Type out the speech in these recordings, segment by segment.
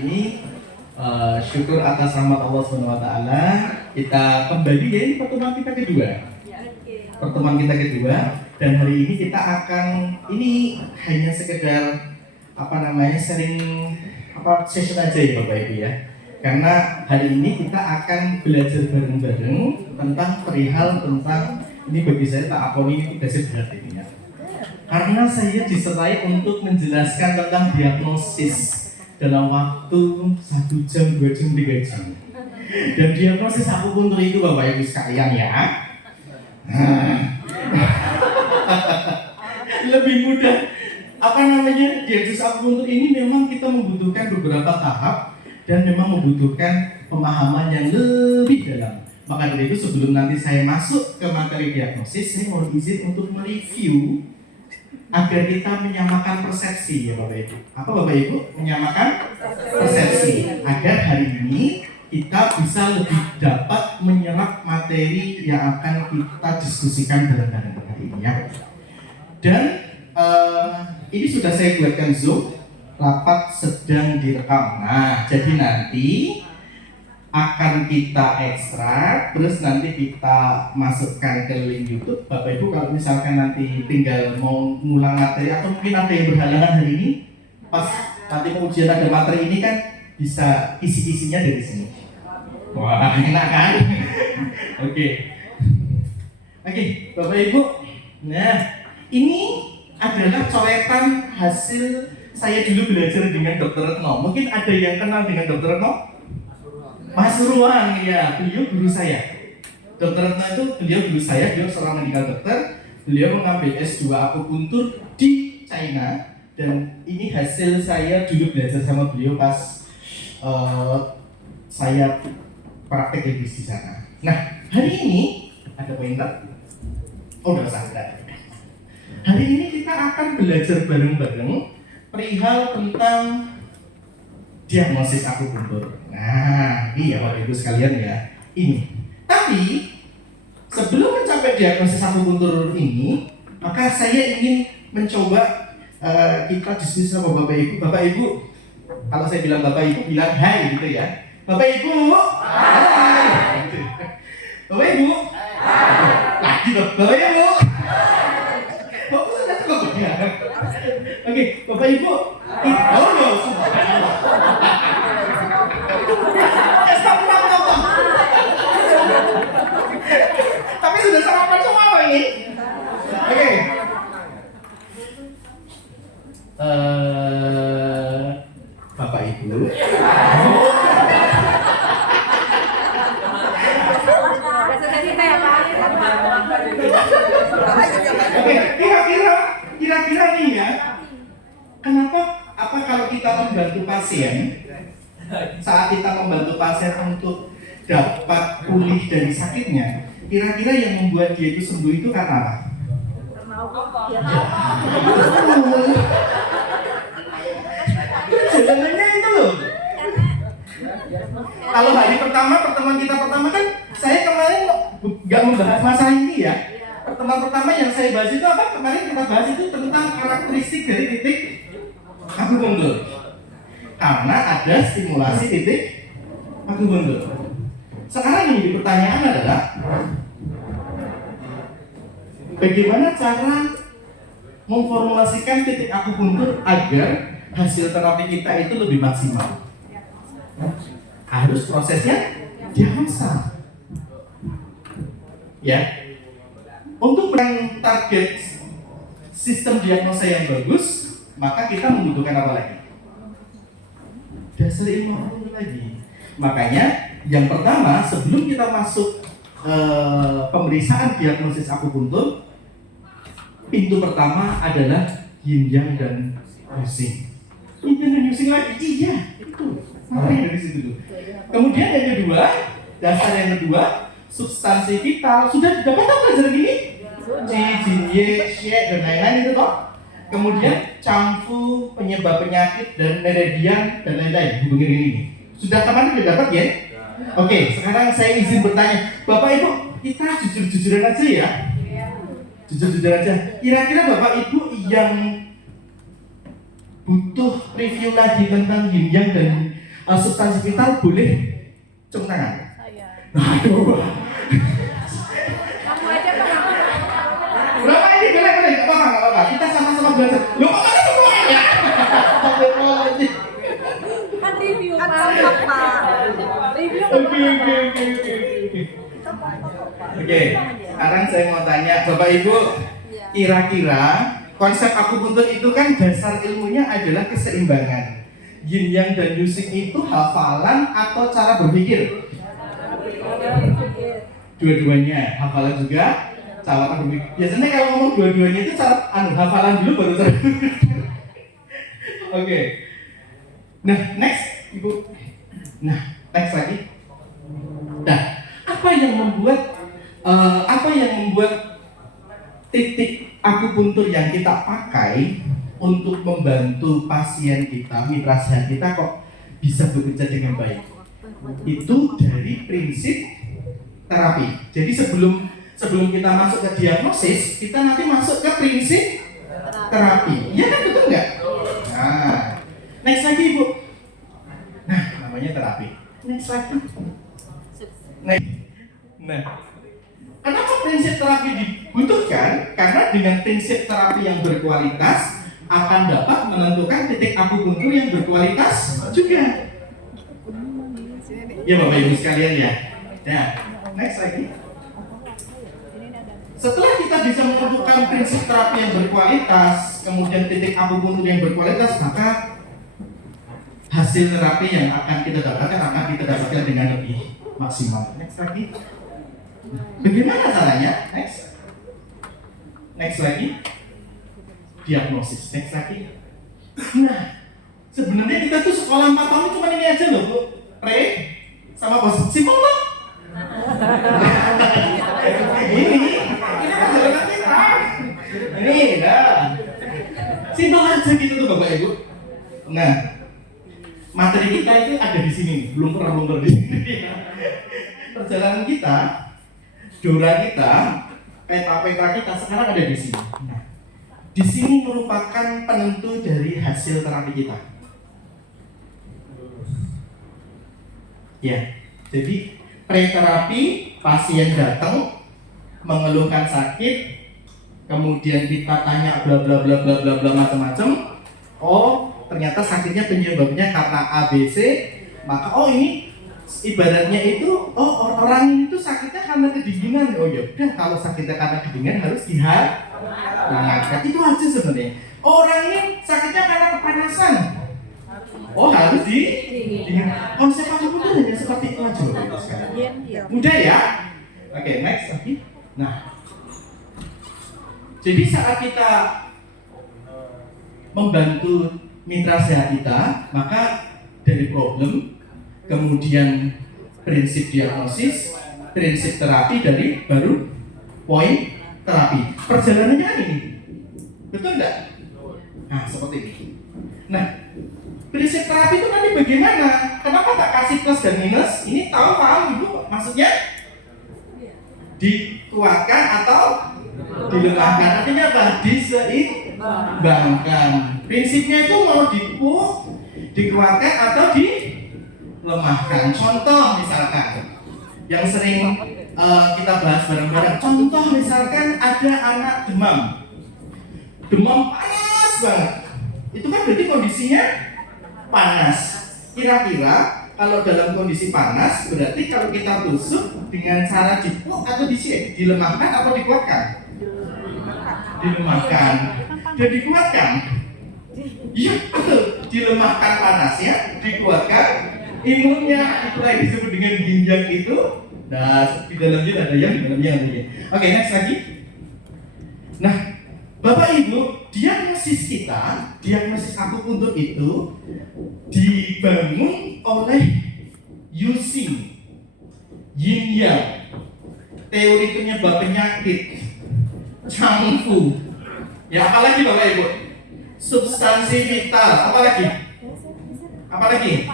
ini syukur atas rahmat Allah SWT, kita kembali ya, ini pertemuan kita kedua. Pertemuan kita kedua, dan hari ini kita akan, ini hanya sekedar sharing session aja ya Bapak Ibu ya. Karena hari ini kita akan belajar bareng-bareng tentang perihal tentang, ini bagi saya Pak Aponi ini tugasnya berat ini ya. Karena saya disertai untuk menjelaskan tentang diagnosis dalam waktu 1 jam, 2 jam, 3 jam. Dan diagnosis akupuntur itu Bapak Ibu sekalian ya, lebih mudah. Diagnosis akupuntur ini memang kita membutuhkan beberapa tahap dan memang membutuhkan pemahaman yang lebih dalam. Maka dari itu sebelum nanti saya masuk ke materi diagnosis, saya mau izin untuk mereview agar kita menyamakan persepsi ya Bapak Ibu. Apa Bapak Ibu? Menyamakan persepsi agar hari ini kita bisa lebih dapat menyerap materi yang akan kita diskusikan bareng-bareng hari ini ya. Dan ini sudah saya buatkan Zoom, rapat sedang direkam. Nah, jadi nanti akan kita ekstrak, terus nanti kita masukkan ke link YouTube. Bapak Ibu kalau misalkan nanti tinggal mau ngulang materi atau mungkin ada yang berhalangan hari ini, pas nanti pengujian ada materi ini kan bisa isi-isinya dari sini. Wah, enak kan? Oke, Bapak Ibu. Nah, ini adalah coretan hasil saya dulu belajar dengan Dr. Retno. Mungkin ada yang kenal dengan Dr. Retno? Mas Ruang, ya, beliau guru saya. Dr. Retno itu beliau guru saya, beliau seorang medical dokter. Beliau mengambil S2 akupuntur di China. Dan ini hasil saya dulu belajar sama beliau pas saya praktek di sana. Nah, hari ini ada pointer. Oh, udah sadar. Hari ini kita akan belajar bareng-bareng perihal tentang diagnosis akupuntur. Nah, ini ya Bapak Ibu sekalian ya. Ini. Tapi sebelum mencapai diagnosis akupuntur ini, maka saya ingin mencoba kita diskusi sama Bapak Ibu. Bapak Ibu, kalau saya bilang Bapak Ibu bilang hai gitu ya. Bapak Ibu, hai. Bapak Ibu, hai. Lagi loh, Bapak Ibu. Oke, Bapak Ibu. Tapi sudah sarapan semua loh ini. Oke. Bapak Ibu. Oke, kira-kira nih ya. Apa kalau kita membantu pasien, saat kita membantu pasien untuk dapat pulih dari sakitnya, kira-kira yang membuat dia itu sembuh itu karena apa? Jalanannya itu loh. Kalau hari pertama, pertemuan kita pertama kan, saya kemarin nggak membahas masalah ini ya. Pertemuan pertama yang saya bahas itu apa? Kemarin kita bahas itu tentang karakteristik dari titik akupuntur. Karena ada stimulasi titik akupuntur. Sekarang yang jadi pertanyaan adalah bagaimana cara memformulasikan titik akupuntur agar hasil terapi kita itu lebih maksimal? Harus prosesnya diagnosa. Ya. Untuk target sistem diagnosa yang bagus, maka kita membutuhkan apa lagi? Dasar ilmu akupuntur lagi. Makanya yang pertama sebelum kita masuk pemeriksaan diagnosis akupuntur, pintu pertama adalah yin yang dan using. Yin yang dan using lagi, iya itu. Makanya dari situ dulu. Kemudian yang kedua, dasar yang kedua, substansi vital. Sudah dapat pelajaran gini? Jin, Ye, Xie, dan lain-lain itu toh. Kemudian camfu, penyebab penyakit, dan meridian, dan lain-lain. Hubungi ini. Sudah kemarin sudah dapat ya? Oke, sekarang saya izin bertanya. Bapak Ibu, kita jujur-jujuran aja ya. Jujur-jujur aja. Kira-kira Bapak Ibu yang butuh review lagi tentang yin yang dan substansi vital boleh cium tangan. Saya. Aduh. Kamu aja Pak. Berapa ini? Boleh, nggak apa-apa. Kita sama-sama belajar. Loh, kok mana semuanya? Kan review Kan Pak. kompak, Pak. Review Oke. Kita Sekarang saya mau tanya Bapak Ibu, Iya. kira-kira konsep akupuntur itu kan dasar ilmunya adalah keseimbangan. Yin yang dan Yusik itu hafalan atau cara berpikir? Dua-duanya, hafalan juga, cara berpikir. Biasanya kalau ngomong dua-duanya itu cara hafalan dulu baru cara berpikir. Oke. Nah, next Ibu. Nah, next lagi. Nah, apa yang membuat titik akupuntur yang kita pakai untuk membantu pasien kita, mitra sehat kita kok bisa bekerja dengan baik? Itu dari prinsip terapi. Jadi sebelum kita masuk ke diagnosis, kita nanti masuk ke prinsip terapi. Iya kan, betul nggak? Nah, next lagi Ibu. Nah, namanya terapi. Next lagi. Nah, kenapa prinsip terapi dibutuhkan? Karena dengan prinsip terapi yang berkualitas akan dapat menentukan titik akupuntur yang berkualitas juga. Ya Bapak Ibu sekalian ya. Nah, next lagi. Setelah kita bisa menentukan prinsip terapi yang berkualitas, kemudian titik akupuntur yang berkualitas, maka hasil terapi yang akan kita dapatkan dengan lebih maksimal. Next lagi. Bagaimana caranya? Next lagi. Diagnosis. Next lagi. Nah, sebenarnya kita tuh sekolah 4 tahun cuma ini aja loh, Bu. Pre sama bos. Simpel loh. Ini pelajaran kita. Ini dah. Simpel aja gitu tuh Bapak Ibu. Nah, materi kita itu ada di sini, belum pernah di sini. Perjalanan kita, dora kita, peta kita sekarang ada di sini. Nah, di sini merupakan penentu dari hasil terapi kita. Ya, jadi pre-terapi pasien datang mengeluhkan sakit, kemudian kita tanya bla bla bla bla bla bla macam-macam. Oh, ternyata sakitnya penyebabnya karena ABC, maka ini ibaratnya itu orang ini tuh sakitnya karena kedinginan. Oh ya udah, kalau sakitnya karena kedinginan harus dihangatkan. Itu aja sebenarnya. Orang ini sakitnya karena kepanasan. Oh harus didinginkan. Konsep akupuntur hanya seperti itu aja Bapak sekalian. Mudah ya? Oke, next lagi. Nah, jadi saat kita membantu mitra sehat kita, maka dari problem, kemudian prinsip diagnosis, prinsip terapi, dari baru poin terapi. Perjalanannya ini, betul enggak? Nah, seperti ini. Nah, prinsip terapi itu nanti bagaimana? Kenapa tak kasih plus dan minus? Ini tahu paham Ibu maksudnya? Dikuatkan atau dilemahkan? Artinya apa? Diseimbangkan. Prinsipnya itu mau dikuatkan atau dilemahkan. Contoh misalkan yang sering kita bahas bareng-bareng. Contoh misalkan ada anak demam panas banget. Itu kan berarti kondisinya panas. Kira-kira kalau dalam kondisi panas berarti kalau kita tusuk dengan cara dipuk atau dilemahkan atau dikuatkan? Dilemahkan. Dan dikuatkan. Iya betul, dilemahkan panasnya, dikuatkan imunnya, itulah yang disebut dengan ginjal itu. Nah, di dalamnya ada yang, di dalamnya ada yang. Oke, next lagi. Nah, Bapak Ibu, diagnosis kita, diagnosis akupuntur itu dibangun oleh using yin yang, teori penyebab penyakit, Changfu. Ya, apalagi Bapak Ibu? Substansi vital, apalagi?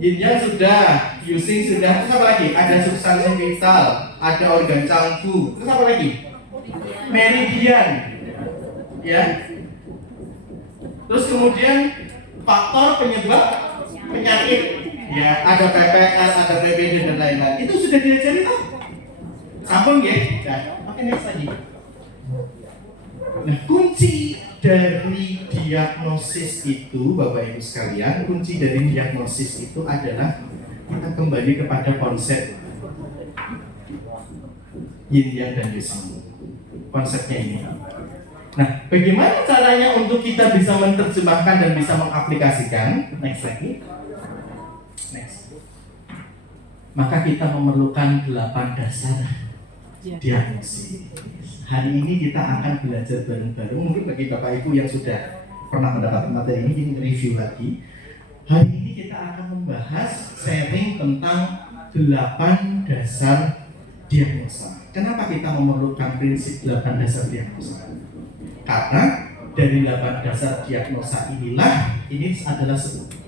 Yin yang sudah, using sudah, terus apa lagi? Ada substansi vital, ada organ Changfu, terus apa lagi? Meridian, ya. Terus kemudian faktor penyebab penyakit Ya, ada PPL, ada PPD dan lain-lain. Itu sudah diajari toh? Sampun ya? Nah, oke next lagi. Nah, kunci dari diagnosis itu, Bapak Ibu sekalian, kunci dari diagnosis itu adalah kita kembali kepada konsep yin yang dan yang. Konsepnya ini. Nah, bagaimana caranya untuk kita bisa menerjemahkan dan bisa mengaplikasikan? Next lagi. Next. Maka kita memerlukan 8 dasar diagnosis. Hari ini kita akan belajar bareng-bareng. Mungkin bagi Bapak Ibu yang sudah pernah mendapatkan materi ini review lagi. Hari ini kita akan membahas sharing tentang 8 dasar diagnosa. Kenapa kita memerlukan prinsip 8 dasar diagnosa? Karena dari 8 dasar diagnosa inilah, ini adalah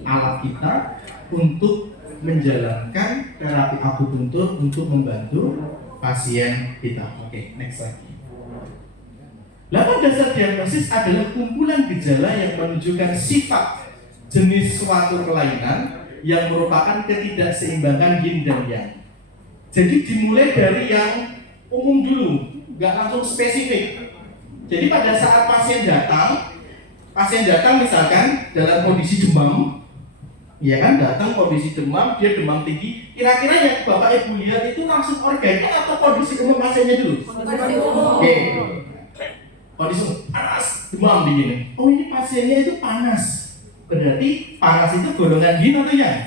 alat kita untuk menjalankan terapi akupuntur untuk membantu pasien kita. Oke, next lagi. 8 dasar diagnosis adalah kumpulan gejala yang menunjukkan sifat jenis suatu kelainan yang merupakan ketidakseimbangan yin dan yang. Jadi dimulai dari yang umum dulu, nggak langsung spesifik. Jadi pada saat pasien datang misalkan dalam kondisi demam, ya kan, datang kondisi demam, dia demam tinggi. Kira-kira yang Bapak Ibu lihat itu langsung organik atau kondisi umum pasiennya dulu? Oke. Kondisi panas, demam dingin. Oh, ini pasiennya itu panas. Berarti panas itu golongan yin atau yang?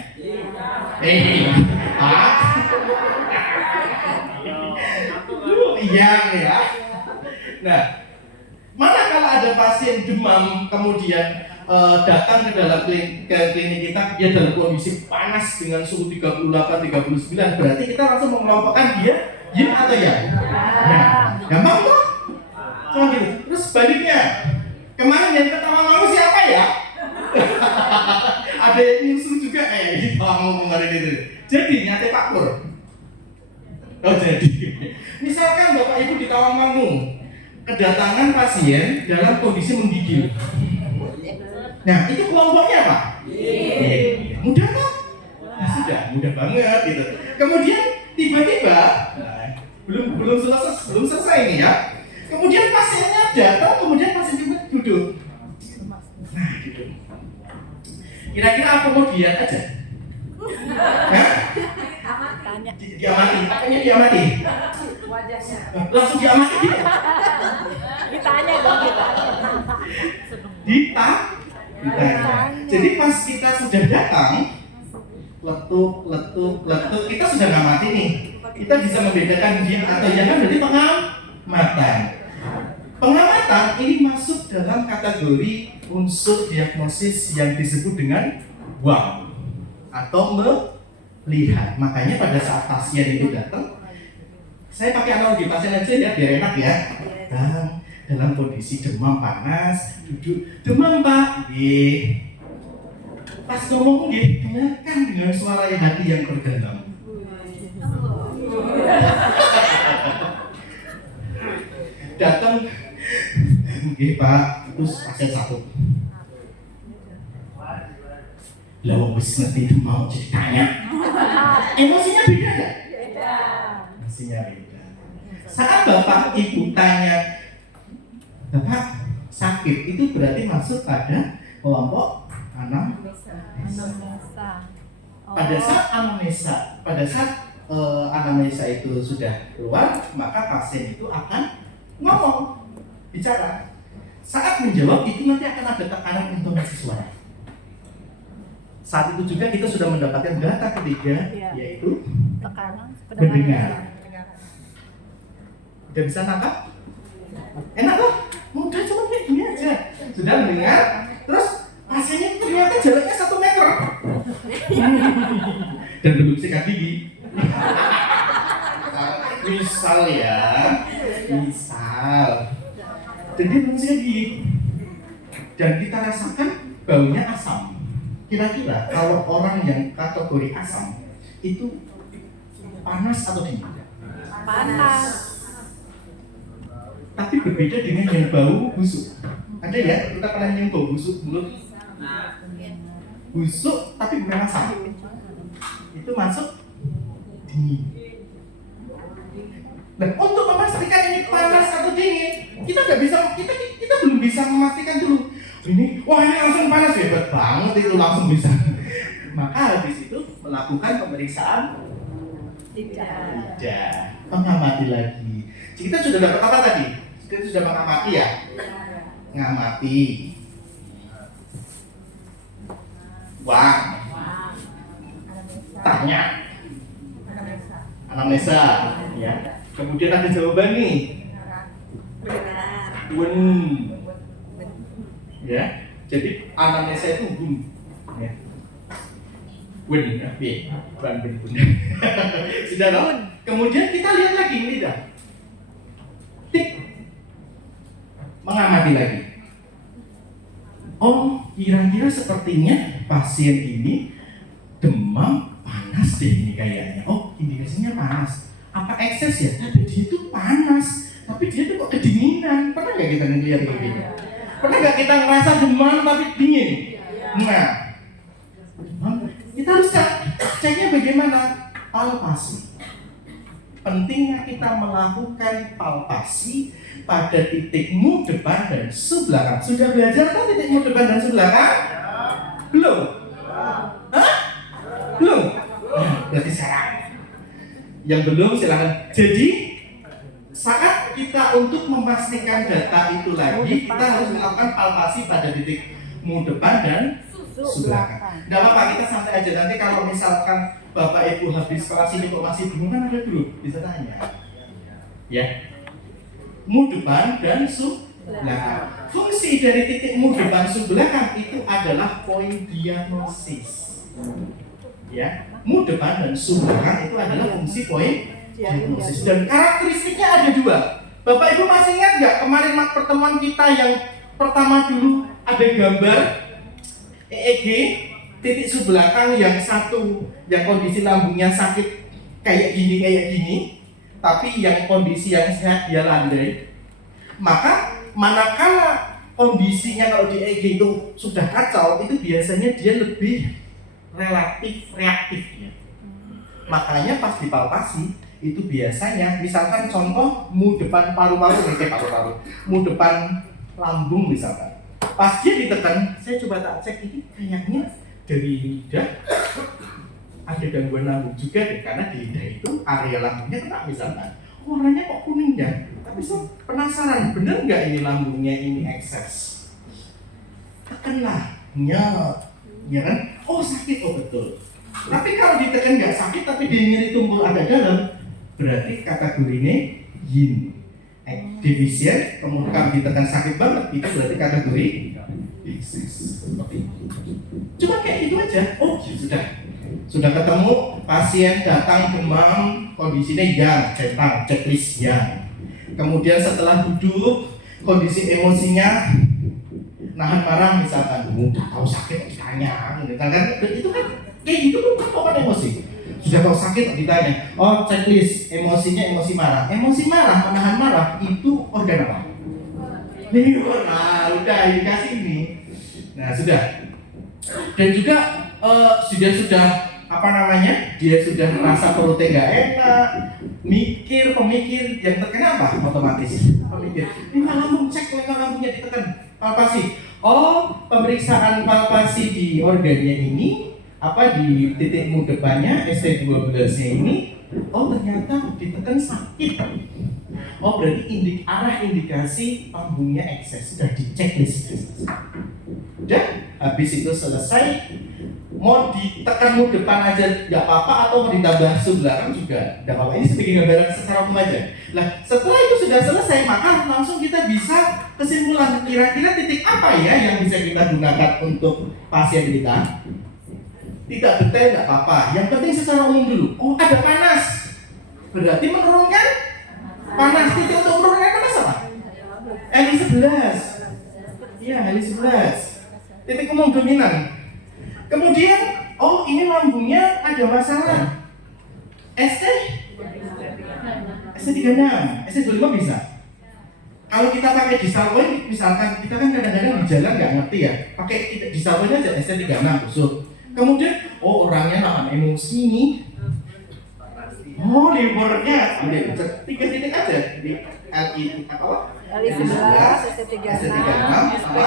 Yang ya. Nah, mana kalau ada pasien demam kemudian datang ke dalam klinik kita, dia dalam kondisi panas dengan suhu 38, 39, berarti kita langsung mengelompokkan dia yin atau yang? Nah, gampang tuh? Cuma gitu. Terus sebaliknya, kemarin yang ketawa mau siapa ya? Ada yang nyusul juga kayak gitu mau kemarin itu. Jadi nyate Pak Pur. Oh jadi, misalkan Bapak Ibu di Tawangmangu kedatangan pasien dalam kondisi menggigil. Nah itu kelompoknya apa? Mudah kan? Nah sudah, mudah banget gitu. Kemudian tiba-tiba, belum selesai ini ya. Kemudian pasiennya datang, kemudian pasien juga duduk. Nah gitu. Kira-kira apa mau diet aja? Hah? Diamati, apanya diamati? Wajahnya. Langsung diamati gitu? Ditanya dong kita. Ditanya. Jadi pas kita sudah datang, letuk, kita sudah ngamati nih. Kita bisa membedakan yin atau yang kan berarti pengamatan. Pengamatan ini masuk dalam kategori unsur diagnosis yang disebut dengan wow atau melihat. Makanya pada saat pasien itu datang, saya pakai analogi pasien aja ya biar enak ya. Dalam kondisi demam panas, duduk demam Pak. Pas ngomong dengarkan dengan suara yang hati yang berdalam. Datang, Pak, terus pasien satu. Lah wong wis ngerti demam jadi tanya. Emosinya beda enggak? Beda. Emosinya beda. Saat Bapak Ibu tanya, Bapak sakit, itu berarti masuk pada kelompok anamnesa. Pada saat anamnesa itu sudah keluar, maka pasien itu akan ngomong, bicara. Saat menjawab itu nanti akan ada tekanan intonasi suara. Saat itu juga kita sudah mendapatkan data ketiga, yaitu Tekanan. mendengar. Udah bisa nangkap? Enak loh, mudah cuma kayak gini aja. Sudah mendengar, terus pasiennya ternyata jaraknya 1 meter dan belum sikat gigi. Misal ya, jadi belum sikat gigi dan kita rasakan baunya asam. Kira-kira kalau orang yang kategori asam itu panas atau dingin? Panas. Tapi berbeda dengan yang bau busuk. Ada ya, kita pernah yang bau busuk mulut. Busuk tapi bukan asam. itu masuk dingin. Nah, untuk memastikan ini panas atau dingin, kita nggak bisa, kita belum bisa memastikan dulu. Ini, wah ini langsung panas, hebat banget itu langsung bisa. Maka habis itu melakukan pemeriksaan lidah, mengamati lagi. Kita sudah dapat apa tadi? Kita sudah mengamati ya, ngamati, wah, tanya, anamnesa, ya. Kemudian ada jawaban nih. Wen. Ya. Jadi anamnesa itu wen. Ya. Wen, ya. B. Bukan wen. Sudah tahu? Kemudian kita lihat lagi lidah. Tik. Mengamati lagi. Oh, kira-kira sepertinya pasien ini demam panas deh ini kayaknya. Oh, indikasinya panas. Apa ekses ya? Tapi dia itu panas, tapi dia itu kok kedinginan. Pernah nggak kita ngeliat kayak gini? Pernah nggak kita ngerasa demam tapi dingin? Nah, kita harus ceknya bagaimana? Palpasi. Pentingnya kita melakukan palpasi pada titikmu depan dan sebelakang. Sudah belajar kan titikmu depan dan sebelakang? Belum? Hah? Belum? Nah, berarti sekarang. Yang belum silakan. Jadi saat kita untuk memastikan data itu lagi, kita harus melakukan palpasi pada titikmu depan dan sebelakang. Tidak apa-apa, kita santai aja. Nanti kalau misalkan Bapak Ibu habis kelas ini kok masih bingung kan ada dulu, bisa tanya. Ya. Mu depan dan sebelakang. Fungsi dari titikmu depan sebelakang itu adalah poin diagnosis. Ya, mu depan dan sebelakang itu adalah fungsi poin diagnosis. Dan karakteristiknya ada dua. Bapak Ibu masih ingat nggak kemarin pertemuan kita yang pertama dulu ada gambar EEG titik sebelakang yang satu yang kondisi lambungnya sakit kayak gini, tapi yang kondisi yang sehat dia landai. Maka manakala kondisinya kalau di EEG itu sudah kacau, itu biasanya dia lebih relatif reaktif ya. Makanya pas dipalpasi itu biasanya misalkan contoh mu depan paru-paru, mu depan lambung misalkan. Pas dia ditekan, saya coba tak cek ini kayaknya dari lidah ada gangguan lambung juga deh, karena di lidah itu area lambungnya kena misalkan. Warnanya kok kuning ya? Tapi saya penasaran, bener nggak ini lambungnya ini ekses? Tekanlah, ya kan? Oh sakit, oh betul. Tapi kalau ditekan nggak sakit, tapi dia nyeri tumpul agak dalam, berarti kategorinya yin. Defisien, kemudian kalau ditekan sakit banget, itu berarti kategori ekses. Cuma kayak itu aja. Oh sudah ketemu pasien datang demam, kondisinya yang centang, checklist yang. Kemudian setelah duduk, kondisi emosinya nahan marah misalkan, udah tahu sakit ditanya, misalkan itu kan kayak gitu kan emosi. Sudah tahu sakit ditanya, oh checklist emosinya emosi marah, menahan marah itu organ apa? Liur. Nah udah indikasi ini. Nah sudah. Dan juga sudah apa namanya? Dia sudah merasa perutnya nggak enak, pemikir yang terkena apa? Otomatis pemikir. Ini lambung cek, lambungnya ditekan, palpasi. Oh pemeriksaan palpasi di organnya ini apa di titikmu depannya ST12-nya ini, oh ternyata ditekan sakit. Oh berarti arah indikasi lambungnya ekses, sudah di checklist. Udah, habis itu selesai, mau ditekanmu depan aja nggak apa-apa atau mau ditambah sebelakang juga nggak apa-apa. Ini sebagai gambaran secara umum aja. Nah setelah itu sudah selesai, maka langsung kita bisa kesimpulan kira-kira titik apa ya yang bisa kita gunakan untuk pasien kita. Tidak detail nggak apa-apa, yang penting secara umum dulu. Oh ada panas, berarti menurunkan panas. Titik untuk menurunkan panas apa? Heli 11. Iya heli 11. Titik umum dominan. Kemudian, oh ini lambungnya ada masalah. ST36, ST25 bisa. Kalau kita pakai disalpoin, misalkan kita kan kadang-kadang di jalan nggak ngerti ya, pakai disalpoin aja ST36 busuk. Kemudian, oh orangnya nahan emosi nih. Oh livernya, ambil 3 titik aja di LI apa? LI 11, ST36, SP6.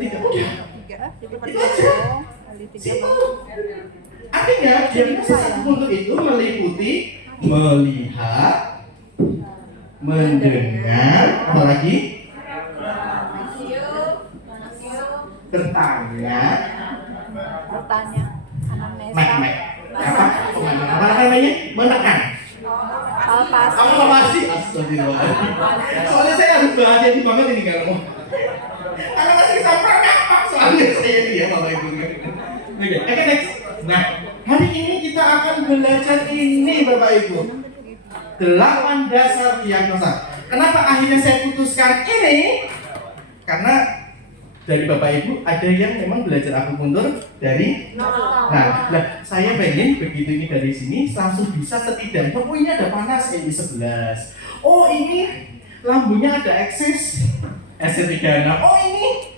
Itu aja. Simpel. Artinya diagnosis akupuntur itu meliputi melihat, mendengar, apalagi bertanya, anamnesa, apa namanya? Menekan. palpasi. Apa masih? Astagfirullahaladzim. Soalnya saya harus berhati-hati banget ini kalau karena masih kesampaian apa? Soalnya saya dia Bapak Ibu. Oke, next. Nah, hari ini kita akan belajar ini Bapak Ibu. 8 dasar diagnosa. Kenapa akhirnya saya putuskan ini? Karena dari Bapak Ibu ada yang memang belajar akupuntur dari nah, saya pengen begitu ini dari sini langsung bisa setidaknya oh ini ada panas LI 11. Oh ini lambungnya ada ekses ST36. Oh ini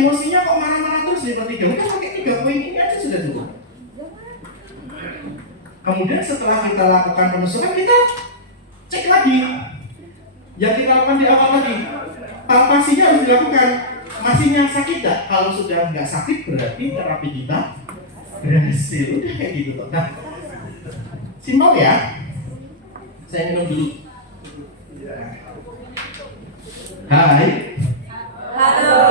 emosinya kok marah-marah terus di 3. Mungkin pakai 3 poin ini aja sudah cukup. Kemudian setelah kita lakukan penelusuran kita cek lagi. Yang kita lakukan di awal lagi. Palpasinya harus dilakukan. Masih yang sakit tak? Kalau sudah nggak sakit berarti terapi kita berhasil. Udah kayak gitu toh. Nah, simpel ya. Saya minum dulu. Hai. Halo.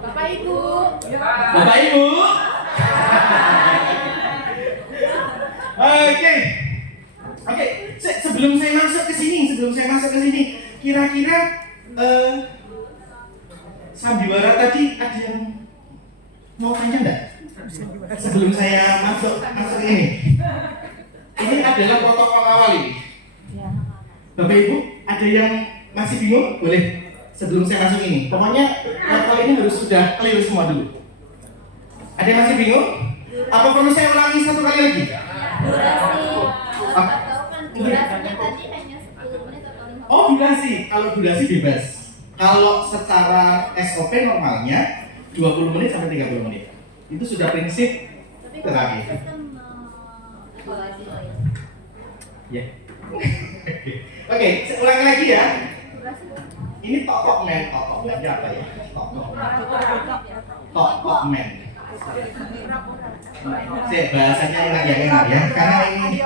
Bapak Ibu. Bapak Ibu. Oke. Sebelum saya masuk ke sini, kira-kira sandiwara tadi ada yang mau tanya enggak? Sebelum saya masuk ini. Ini adalah protokol awal ini. Bapak Ibu, ada yang masih bingung? Boleh sebelum saya masuk ini. Pokoknya protokol ini harus sudah clear semua dulu. Ada yang masih bingung? Apa perlu saya ulangi 1 kali lagi? Durasinya tadi hanya 10 menit atau 5 menit. Oh, durasi. Kalau durasi bebas. Kalau secara SOP normalnya 20 menit sampai 30 menit. Itu sudah prinsip terapi. Evaluasi Ya. Oke, saya ulangi lagi ya. Ini tokok men apa ya? Tokok men. Saya bahasanya enak ya, karena ini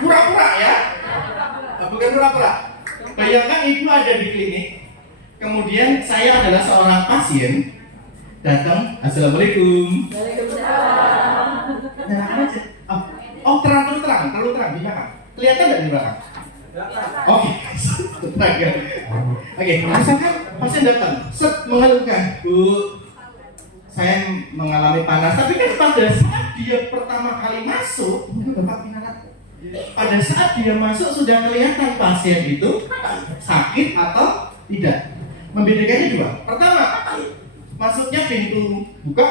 pura-pura ya. Bukan pura-pura. Bayangkan ibu ada di klinik, kemudian saya adalah seorang pasien datang, assalamualaikum. Oh terlalu terang di belakang. Kelihatan nggak di belakang? Oke, terang ya. Oke, misalkan pasien datang, mengeluhkan, Bu, saya mengalami panas, tapi kan pada saat dia pertama kali masuk, Bapak Pinarat, pada saat dia masuk sudah kelihatan pasien itu sakit atau tidak. Membedakannya 2. Pertama, masuknya pintu buka.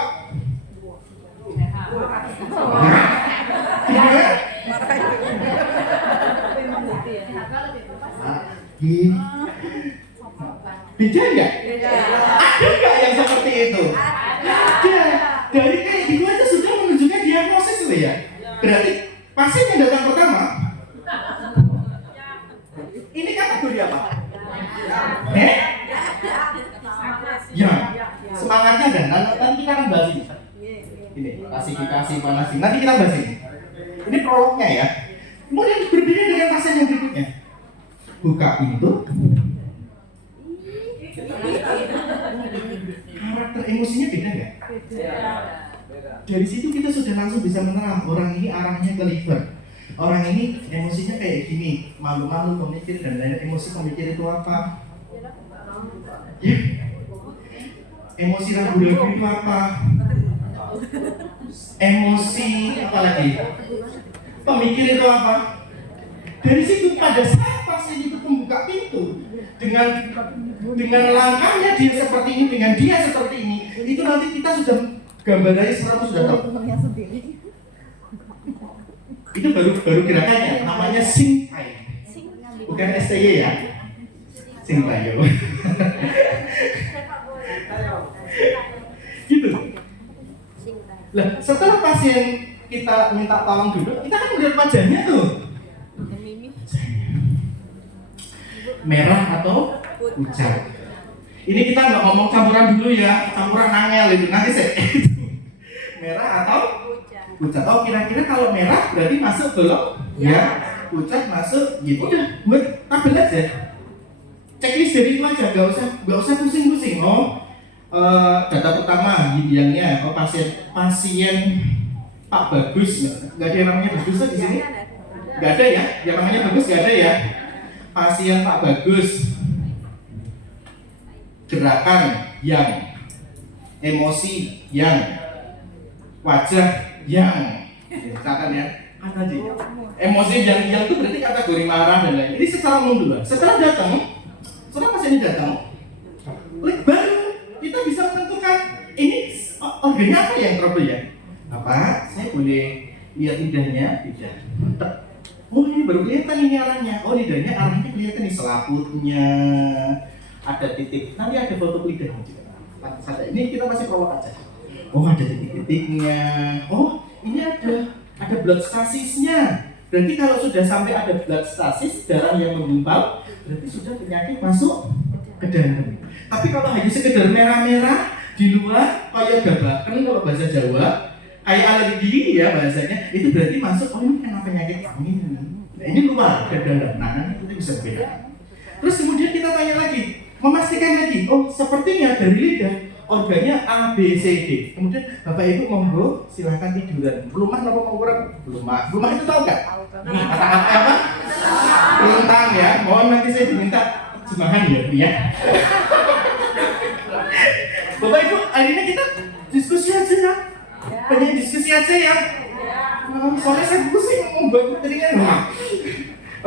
Beda nggak? Ada nggak yang seperti itu? Ada. Dari kayak gitu aja sudah menunjukkan diagnosis loh ya. Berarti pasien yang datang pertama ini kategori apa? Ya, semangatnya dan nanti kita akan bahas ini. Ini klasifikasi panas. Nanti kita bahas ini. Ini prolognya ya. Kemudian berbeda dengan pasien yang berikutnya. Buka pintu. Karakter emosinya beda nggak? Dari situ kita sudah langsung bisa meneram orang ini arahnya ke liver. Orang ini emosinya kayak gini, malu-malu, pemikir dan lain. Emosi pemikir itu apa? Ya. Emosi ragu-ragu itu apa? Emosi apa lagi? Pemikir itu apa? Dari situ pada saat pasien itu membuka pintu dengan langkahnya dia seperti ini, dengan dia seperti ini, itu nanti kita sudah gambarannya 100 sudah tahu. Itu baru gerakannya, namanya Singtai, bukan STY ya, Singtai. Gitu. Lah, setelah pasien kita minta tolong duduk, kita kan melihat wajahnya tuh. Merah atau pucat. Ini kita nggak ngomong campuran dulu ya, campuran angel itu nanti saya. Merah atau pucat. Oh, kira-kira kalau merah berarti masuk belum? Ya. Pucat masuk, gitu. Udah, buat tabel aja. Checklist dari itu aja, nggak usah pusing-pusing. Oh, data pertama bidangnya, oh pasien Pak Bagus, nggak ada yang namanya Bagus di sini? Nggak ada ya, yang namanya Bagus nggak ada ya. Pasien Pak Bagus, gerakan yang, emosi yang, wajah yang, catat ya, kata aja. Emosi yang itu berarti kategori marah dan lain. Ini secara umum dulu. Setelah pasien ini datang, baru kita bisa menentukan ini organnya apa yang trouble ya. Apa? Saya boleh lihat lidahnya, tidak. Oh, ini baru kelihatan ini arahnya. Oh, lidahnya arahnya kelihatan nih, selaputnya ada titik. Nanti ada foto lidahnya juga. Ini kita masih provok aja. Oh, ada titik-titiknya. Oh, ini ada blood stasisnya. Berarti kalau sudah sampai ada blood stasis, darah yang menggumpal, berarti sudah penyakit masuk ke dalam. Tapi kalau hanya sekedar merah-merah di luar, kayak gabakan kalau bahasa Jawa, kayak alergi ya bahasanya, itu berarti masuk, oh ini kena penyakit kami. Nah, ini luar ke dalam. Nah, nanti kita bisa beda. Terus kemudian kita tanya lagi, memastikan lagi, oh sepertinya dari lidah organnya A, B, C, D. Kemudian Bapak Ibu monggo silahkan tiduran. Belumah apa mau kurang? Belumah itu tahu nggak? Kata-kata apa? Pelentang ya. Mohon nanti saya diminta terjemahan ya. Bapak Ibu, hari ini kita diskusi aja ya. Banyak diskusi aja ya. Soalnya saya pusing membuat materi.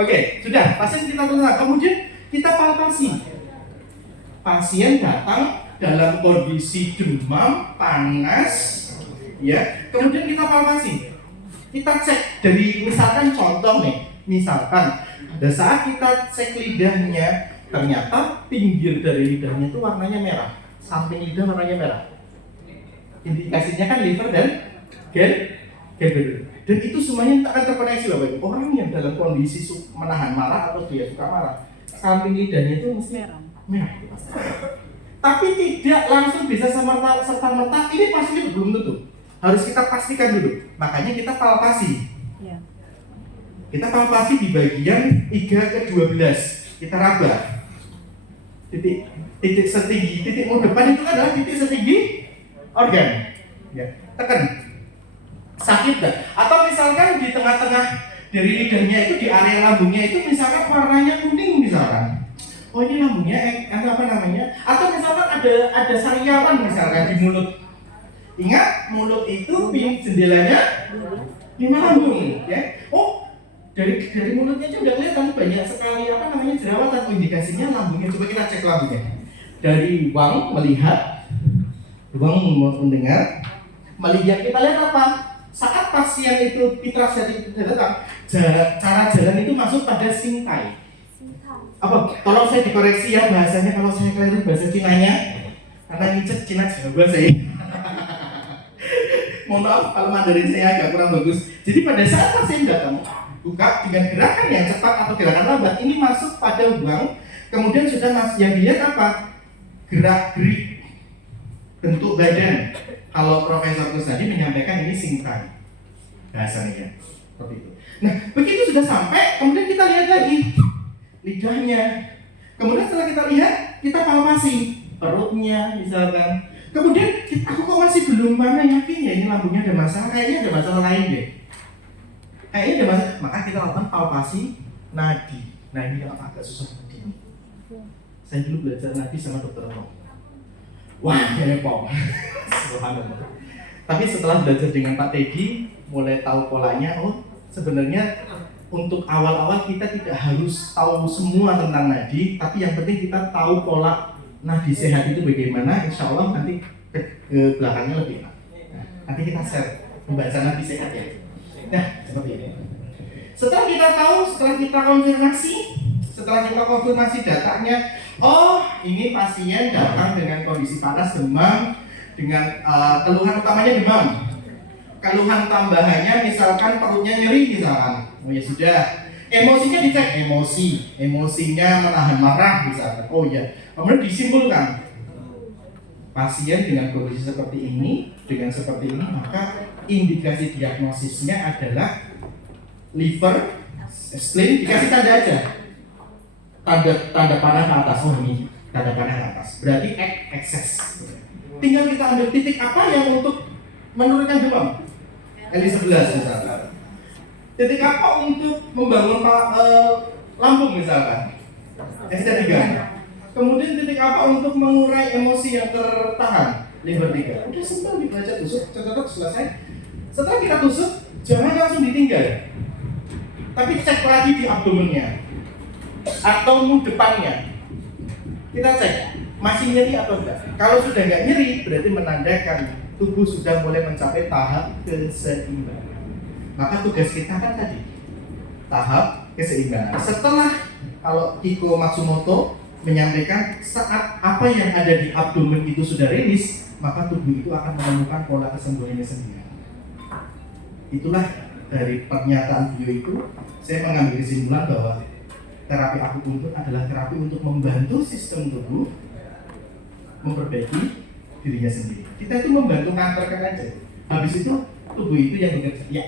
Oke, sudah. Pasien kita tenang. Kemudian kita palpasi. Pasien datang dalam kondisi demam, panas, ya. Kemudian kita palpasi. Kita cek dari misalkan contoh nih, misalkan pada saat kita cek lidahnya, ternyata pinggir dari lidahnya itu warnanya merah, samping lidah warnanya merah. Indikasinya kan liver dan gallbladder. Dan itu semuanya akan terkoneksi loh, Bapak. Orang yang dalam kondisi menahan marah atau dia suka marah, samping lidahnya itu mesti merah. Tapi tidak langsung bisa serta-merta ini pastinya belum tentu. Harus kita pastikan dulu. Makanya kita palpasi. Ya. Kita palpasi di bagian 3 ke 12. Kita raba. Titik setinggi, titik mau depan itu adalah titik setinggi organ. Ya, tekan. Sakit nggak? Atau misalkan di tengah-tengah dari lidahnya itu di area lambungnya itu misalkan warnanya kuning misalkan. Oh ini lambungnya apa namanya? Atau misalkan ada sariawan misalkan di mulut. Ingat mulut itu jendelanya di lambung, ya. Oh dari mulutnya aja udah kelihatan banyak sekali apa namanya jerawatan. Oh, indikasinya lambungnya. Coba kita cek lambungnya. Dari Wang melihat, Wang mendengar, melihat kita lihat apa? Saat pasien itu fitrasi datang, cara jalan itu masuk pada singkai. Apa? Tolong saya dikoreksi ya bahasanya kalau saya keliru bahasa Cinanya, karena ini Cina Jawa saya. Mohon maaf kalau Mandarin saya agak kurang bagus. Jadi pada saat pasien datang, buka dengan gerakan yang cepat atau gerakan lambat, ini masuk pada Wang. Kemudian sudah yang dilihat apa? Gerak-gerik bentuk badan. Kalau Profesor Kusnadi menyampaikan ini singkai bahasanya, seperti itu. Nah, begitu sudah sampai, kemudian kita lihat lagi lidahnya. Kemudian setelah kita lihat, kita palpasi perutnya misalkan. Kemudian aku kok masih belum yakin ya ini lambungnya ada masalah, kayaknya ada masalah lain deh. Kayaknya ada masalah, maka kita lakukan palpasi nadi. Nah ini yang agak susah seperti ini. Saya dulu belajar nadi sama dokter Romo. Wah, repot. Subhanallah. Tapi setelah belajar dengan Pak Teddy, mulai tahu polanya. Oh, sebenarnya untuk awal-awal kita tidak harus tahu semua tentang nadi, tapi yang penting kita tahu pola nadi sehat itu bagaimana. Insya Allah nanti ke belakangnya lebih enak. Nah, nanti kita share membaca nadi sehat ya. Nah, seperti ini. Setelah kita tahu, setelah kita konfirmasi datanya, oh ini pasien datang dengan kondisi panas, demam, dengan keluhan utamanya demam. Keluhan tambahannya misalkan perutnya nyeri misalkan. Oh ya sudah. Emosinya dicek, emosinya menahan marah misalkan. Oh ya. Kemudian disimpulkan. Pasien dengan kondisi seperti ini, maka indikasi diagnosisnya adalah liver, spleen, dikasih tanda aja. Tanda panah ke atas. Oh ini tanda panah ke atas. Berarti ekses. Tinggal kita ambil titik apa yang untuk menurunkan demam. L11 misalkan. Titik apa untuk membangun lambung misalkan. S3. Kemudian titik apa untuk mengurai emosi yang tertahan. Liver 3. Udah simpel dibaca tusuk, catat selesai. Setelah kita tusuk, jangan langsung ditinggal. Tapi cek lagi di abdomennya atau depannya. Kita cek masih nyeri atau enggak. Kalau sudah enggak nyeri, berarti menandakan tubuh sudah mulai mencapai tahap keseimbangan. Maka tugas kita kan tadi tahap keseimbangan. Setelah kalau Kiko Matsumoto menyampaikan saat apa yang ada di abdomen itu sudah rilis, maka tubuh itu akan menemukan pola kesembuhannya sendiri. Itulah dari pernyataan beliau itu, saya mengambil kesimpulan bahwa terapi akupuntur adalah terapi untuk membantu sistem tubuh memperbaiki dirinya sendiri. Kita itu membantu nganterkan aja. Habis itu tubuh itu yang bekerja. Ya.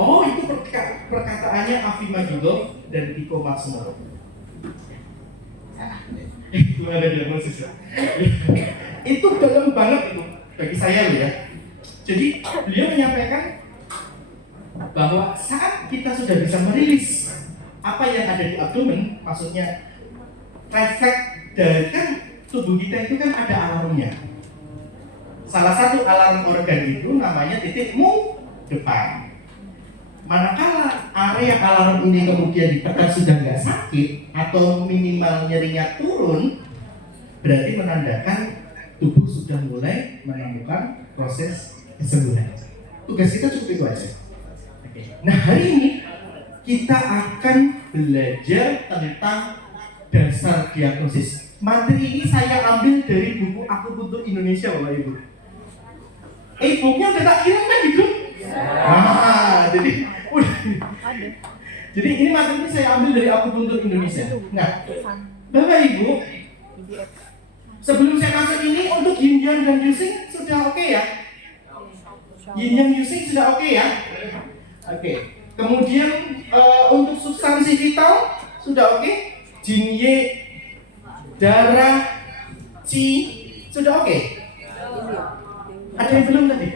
Oh, itu perkataannya Afi Majidov dan Kiko Matsumoto. Itu ada diagnosis ya. Itu dalam banget itu bagi saya loh ya. Jadi beliau menyampaikan bahwa saat kita sudah bisa merilis apa yang ada di abdomen, maksudnya refleks dari kan tubuh kita itu kan ada alarmnya. Salah satu alarm organ itu namanya titik depan. Manakala area alarm ini kemudian ditekan sudah nggak sakit atau minimal nyerinya turun, berarti menandakan tubuh sudah mulai menemukan proses kesembuhan. Tugas kita cukup itu aja. Nah hari ini kita akan belajar tentang dasar diagnosis. Materi ini saya ambil dari buku Akupuntur Indonesia, Bapak Ibu. Bukunya udah tak kirim kan di grup? Jadi jadi ini materi ini saya ambil dari Akupuntur Indonesia. Nah, Bapak Ibu, sebelum saya masuk ini untuk yin yang dan using sudah oke ya? Yin yang using sudah oke ya? Oke. Kemudian untuk substansi vital sudah oke? Jin ye, darah, qi sudah oke? Ada yang belum tadi?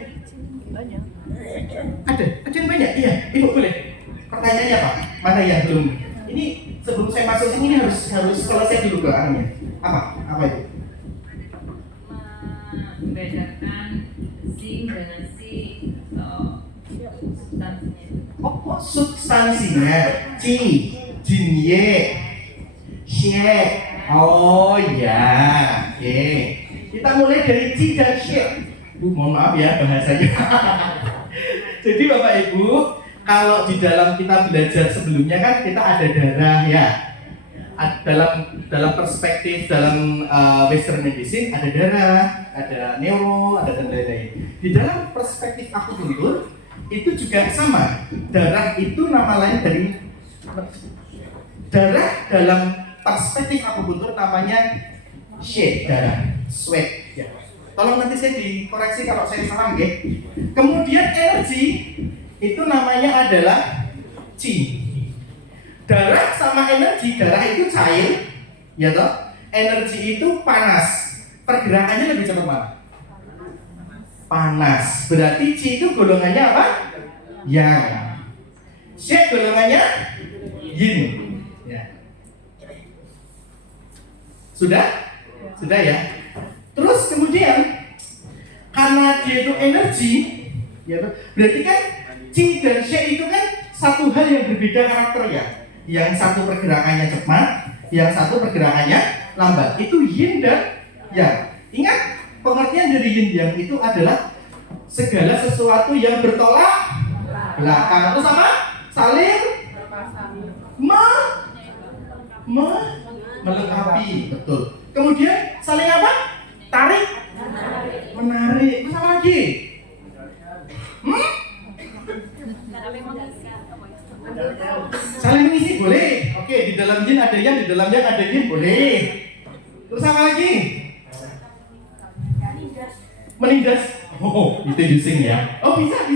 Ada yang banyak? Iya, Ibu boleh. Pertanyaannya apa? Mana yang belum? Ini sebelum saya masuk sini harus selesai dulu anunya. Apa itu? Membedakan zinc dengan si substansinya. Oh, substansinya qi, jin ye, xie. Oh ya, oke. Kita mulai dari qi dan xie. Mohon maaf ya bahasanya. Jadi Bapak Ibu, kalau di dalam kita belajar sebelumnya kan kita ada darah ya. Dalam perspektif dalam Western medicine ada darah, ada neuro, ada dan lain-lain. Di dalam perspektif akupuntur itu juga sama. Darah itu nama lain dari darah dalam perspektif akupuntur namanya shed darah, sweat. Ya. Tolong nanti saya dikoreksi kalau saya salah ya. Kemudian energi itu namanya adalah qi. Darah sama energi, darah itu cair, ya toh. Energi itu panas. Pergerakannya lebih cepat mana? Panas. Berarti qi itu golongannya apa? Yang. Xie golongannya yin. Ya. Sudah? Sudah ya? Terus kemudian karena dia itu energi, ya, berarti kan qi dan xie itu kan satu hal yang berbeda karakternya. Yang satu pergerakannya cepat, yang satu pergerakannya lambat. Itu yin dan yang. Ingat pengertian dari yin yang itu adalah segala sesuatu yang bertolak belakang. Terus apa? Saling melengkapi, betul. Kemudian saling apa? Tarik Menarik. Terus apa lagi? Saling mengisi boleh. Oke, di dalam jin ada yang, di dalam yang ada jin boleh. Terus apa lagi? Menindas. Oh, itu using ya. Oh, bisa.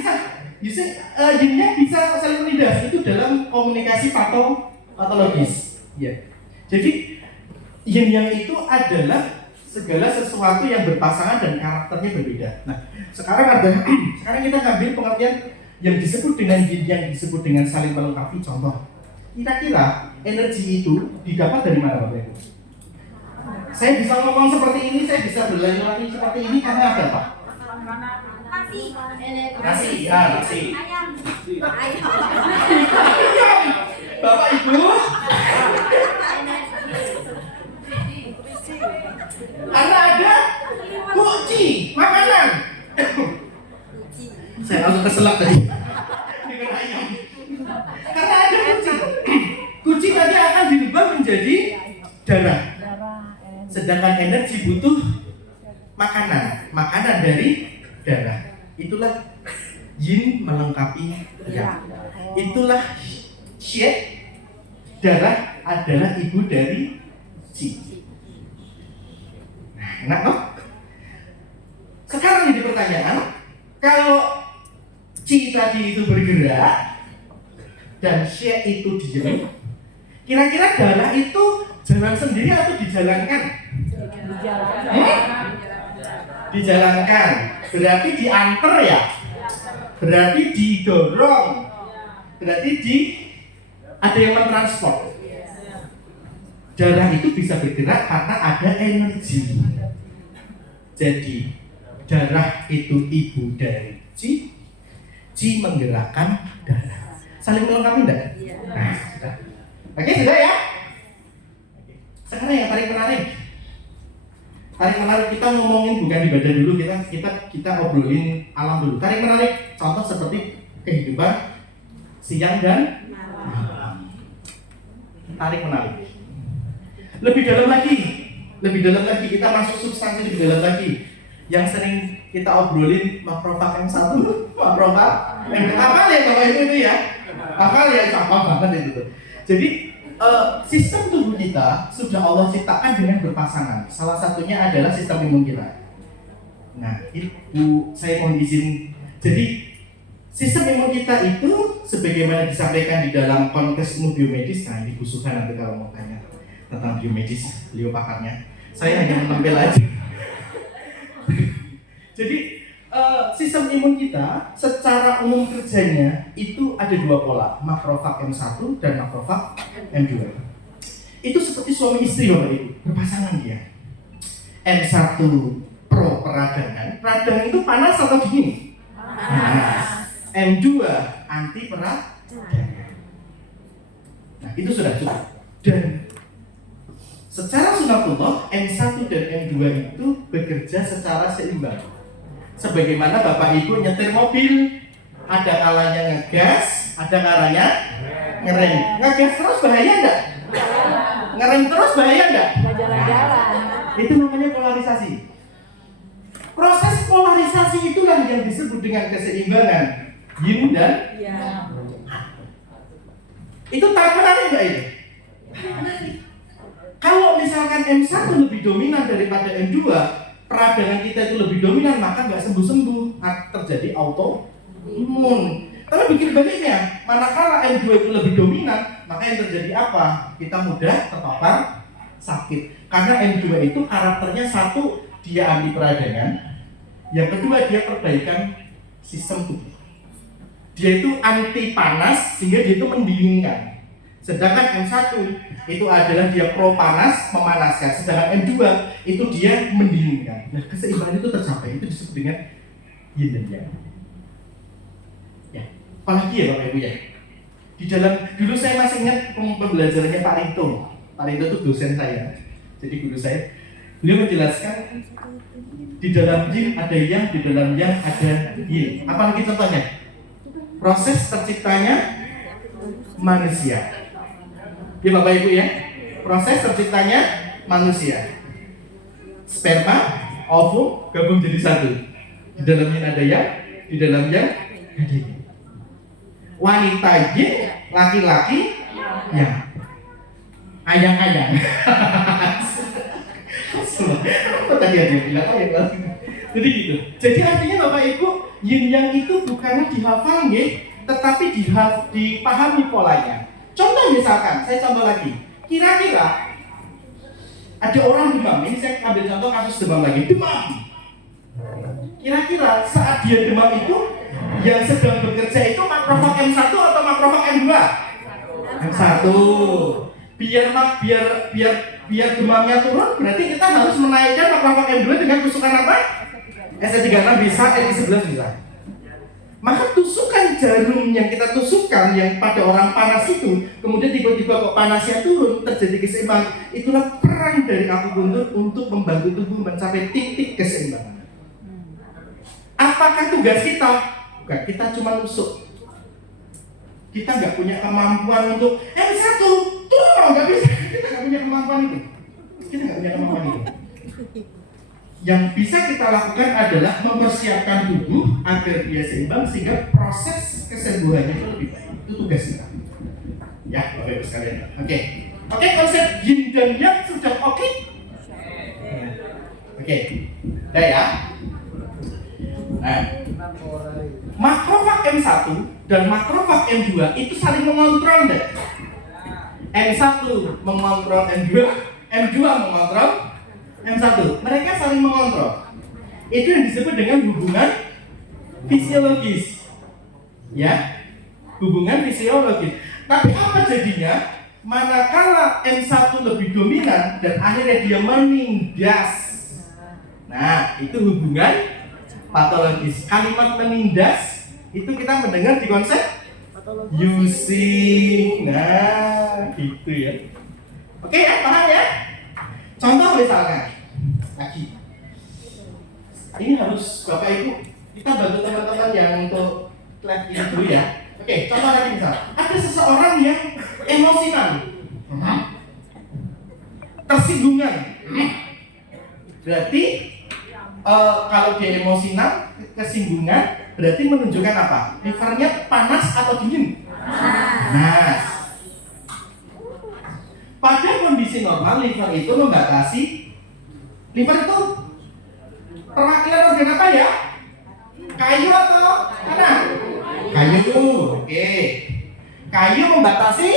Using jinnya bisa saling menindas. Itu dalam komunikasi patologis. Ya. Jadi yin yang itu adalah segala sesuatu yang berpasangan dan karakternya berbeda. Nah, sekarang kita ngambil pengertian yang disebut dengan yin, yang disebut dengan saling melengkapi. Contoh, kira-kira energi itu didapat dari mana, Bapak Ibu? Saya bisa ngomong seperti ini, saya bisa berlari seperti ini karena ada apa? Nasi. Ayam. Bapak Ibu, karena ada kunci makanan. Saya langsung keselak tadi dengan ayam. Karena ada kunci. Kunci nanti akan dirubah menjadi darah. Sedangkan energi butuh makanan dari darah. Itulah yin melengkapi yang. Itulah Xie. Darah adalah ibu dari Qi. Nah, enak toh? Sekarang jadi pertanyaan, kalau Qi tadi itu bergerak dan Xie itu diem, kira-kira darah itu jalan sendiri atau dijalankan? Dijalankan. Berarti diantar ya? Berarti didorong. Berarti ada yang mentransport. Darah itu bisa bergerak karena ada energi. Jadi darah itu ibu dari Qi. Qi menggerakkan darah. Saling melengkapi enggak? Nah, sudah. Oke, sudah ya? Sekarang yang paling menarik. Tarik menarik kita ngomongin bukan ibadah dulu, kita obrolin alam dulu. Tarik menarik contoh seperti kehidupan siang dan malam. Tarik menarik. Lebih dalam lagi kita masuk substansi lebih dalam lagi. Yang sering kita obrolin makrofag M1, makrofag M2. Hafal ya Bapak Ibu itu ya? Hafal ya, hafal banget itu. Jadi sistem tubuh kita sudah Allah ciptakan dengan berpasangan. Salah satunya adalah sistem imun kita. Nah, Ibu, saya mohon izin. Jadi, sistem imun kita itu sebagaimana disampaikan di dalam konteks ilmu biomedis. Nah, ini Bu Suhan nanti kalau mau tanya tentang biomedis, beliau pakarnya. Saya hanya menempel aja. Jadi, sistem imun kita secara umum kerjanya itu ada dua pola, makrofag M1 dan makrofag M2. Itu seperti suami istri Bapak Ibu, berpasangan dia. M1 pro peradangan, radang itu panas atau dingin? Panas. M2 anti peradangan. Nah, itu sudah cukup. Dan secara sunatullah M1 dan M2 itu bekerja secara seimbang. Sebagaimana Bapak Ibu nyetir mobil, ada kalanya ngegas, ada kalanya ngerem. Ngegas terus bahaya enggak? Ngerem terus bahaya enggak? Jalan-jalan. Itu namanya polarisasi. Proses polarisasi itulah yang disebut dengan keseimbangan yin dan yang. Itu tarik menarik enggak itu? Kalau misalkan M1 lebih dominan daripada M2, peradangan kita itu lebih dominan, maka nggak sembuh-sembuh, terjadi autoimun. Tapi bikin baliknya, manakala M2 itu lebih dominan, maka yang terjadi apa? Kita mudah terpapar sakit. Karena M2 itu karakternya satu, dia anti peradangan, yang kedua dia perbaikan sistem tubuh. Dia itu anti panas, sehingga dia itu mendinginkan. Sedangkan M1 itu adalah dia pro panas, memanaskan. Sedangkan M2 itu dia mendinginkan. Nah, keseimbangan itu tercapai, itu disebut dengan yin dan yang. Ya, apalagi ya Bapak Ibu ya. Di dalam dulu saya masih ingat pembelajarannya Pak Rinto. Pak Rinto itu dosen saya. Jadi guru saya. Beliau menjelaskan di dalam yin ada yang, di dalam yang ada yin. Apalagi contohnya? Proses terciptanya manusia. Ya Bapak Ibu ya, proses terciptanya manusia. Sperma ovum gabung jadi satu. Di dalamnya ada yang, di dalamnya ada yang. Wanita yin, laki-laki yang. Ayang-ayang. Apa tadi ada yang bilang ayang? Jadi gitu. Jadi artinya Bapak Ibu, yin yang itu bukannya dihafal tetapi dipahami polanya. Contoh misalkan, saya contoh lagi. Kira-kira ada orang demam, ini saya ambil contoh kasus demam lagi, demam. Kira-kira saat dia demam itu yang sedang bekerja itu makrofag M1 atau makrofag M2? M1. Biar demamnya turun, berarti kita harus menaikkan makrofag M2 dengan tusukan apa? SC36 bisa, LI11 bisa. Maka tusukan jarum yang kita tusukkan yang pada orang panas itu, kemudian tiba-tiba kok panasnya turun, terjadi keseimbangan. Itulah peran dari akupuntur untuk membantu tubuh mencapai titik keseimbangan. Apakah tugas kita? Bukan, kita cuma nusuk. Kita nggak punya kemampuan untuk satu turun, nggak bisa. Kita nggak punya kemampuan itu. Yang bisa kita lakukan adalah mempersiapkan tubuh agar dia seimbang sehingga proses kesembuhannya itu lebih baik. Itu tugas kita. Ya, Bapak Ibu sekalian. Oke, konsep yin dan yang sudah oke? Oke, udah ya. Nah, makrofag M1 dan makrofag M2 itu saling mengontrol deh. M1 mengontrol M2, M2 mengontrol M1. Mereka saling mengontrol. Itu yang disebut dengan hubungan fisiologis. Ya, hubungan fisiologis. Tapi apa jadinya? Manakala M1 lebih dominan dan akhirnya dia menindas. Nah, itu hubungan patologis. Kalimat menindas itu kita mendengar di konsep using. Nah, gitu ya. Oke ya, paham ya? Contoh misalkan lagi. Ini harus Bapak Ibu kita bantu teman-teman yang untuk lab ini dulu ya. Oke, contoh lagi misal. Ada seseorang yang emosian, tersinggungan. Berarti kalau dia emosian, kesinggungan, berarti menunjukkan apa? Livernya panas atau dingin? Panas. Pada kondisi normal, liver itu membatasi. Liver itu perwakilan organ apa ya? Kayu atau tanah? Kayu, oke. Kayu membatasi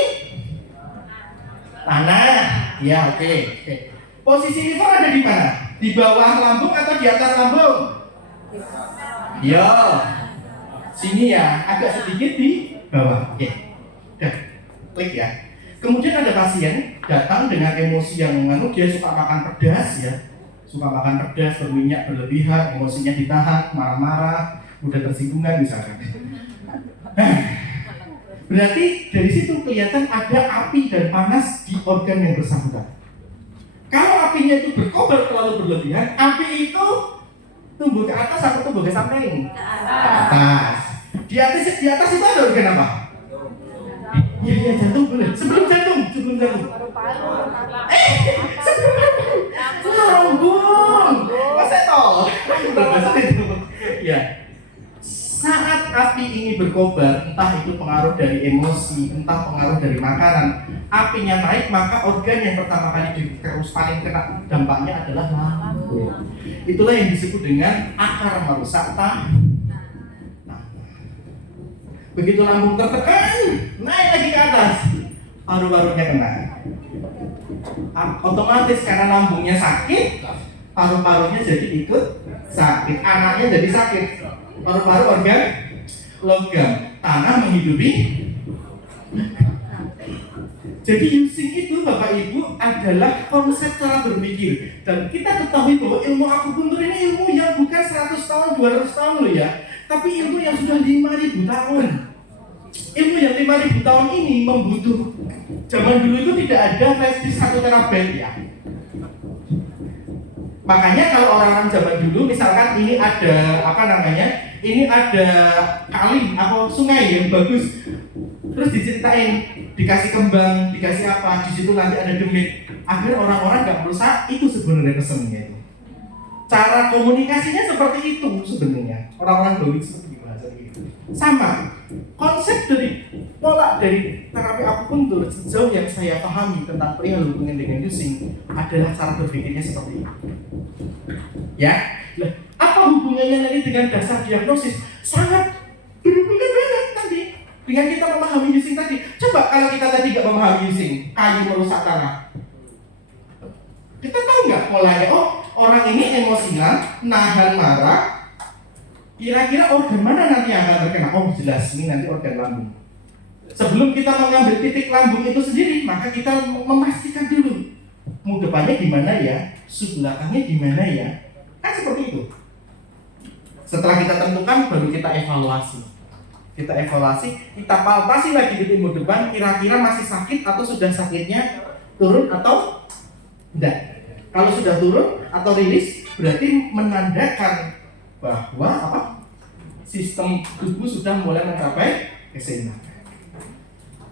tanah, ya oke. Posisi liver ada di mana? Di bawah lambung atau di atas lambung? Ya, sini ya, agak sedikit di bawah. Oke, udah, klik ya. Kemudian ada pasien datang dengan emosi yang dia suka makan pedas ya, berminyak berlebihan, emosinya ditahan, marah-marah, mudah tersinggungan misalkan. Berarti dari situ kelihatan ada api dan panas di organ yang bersangkutan. Kalau apinya itu berkobar terlalu berlebihan, api itu tumbuh ke atas atau tumbuh ke samping? Ke atas. Di atas itu ada organ apa? Iya, jantung boleh. Sebelum jantung. Sebelum lambung. Masa tol? Ya. Saat api ini berkobar, entah itu pengaruh dari emosi, entah pengaruh dari makanan, apinya naik, maka organ yang pertama kali paling kena dampaknya adalah lambung. Itulah yang disebut dengan akar merusak tanah. Begitu lambung tertekan, naik lagi ke atas, paru-parunya kena. Otomatis karena lambungnya sakit, paru-parunya jadi ikut sakit, anaknya jadi sakit. Paru-paru organ logam, tanah menghidupi. Jadi using itu Bapak Ibu adalah konsep cara berpikir. Dan kita ketahui bahwa ilmu akupuntur ini ilmu yang bukan 100 tahun, 200 tahun loh ya, tapi ilmu yang sudah 5.000 tahun. Ilmu yang 5.000 tahun ini zaman dulu itu tidak ada flash disk 1 terabyte ya. Makanya kalau orang-orang zaman dulu misalkan ini ada ini ada kali atau sungai yang bagus, terus diceritain, dikasih kembang, dikasih apa, di situ nanti ada demit. Akhirnya orang-orang nggak merusak, itu sebenarnya kesennya itu. Cara komunikasinya seperti itu sebenarnya. Orang-orang dulu seperti bahasa gitu. Sama. Konsep dari pola dari terapi akupuntur sejauh yang saya pahami tentang perihal hubungan dengan using adalah cara berpikirnya seperti itu. Ya, nah, apa hubungannya nanti dengan dasar diagnosis? Sangat berhubungan banget tadi dengan kita memahami using tadi. Coba kalau kita tadi nggak memahami using, kayu merusak tanah. Kita tahu nggak polanya? Oh, orang ini emosional, nahan marah. Kira-kira organ mana nanti yang akan terkena? Oh, jelas ini nanti organ lambung. Sebelum kita mengambil titik lambung itu sendiri, maka kita memastikan dulu mau depannya gimana ya, sub belakangnya gimana ya. Kan seperti itu. Setelah kita tentukan, baru kita evaluasi. Kita palpasi lagi di timur depan, kira-kira masih sakit atau sudah sakitnya turun atau tidak. Kalau sudah turun atau rilis, berarti menandakan bahwa sistem tubuh sudah mulai mencapai keseimbangan.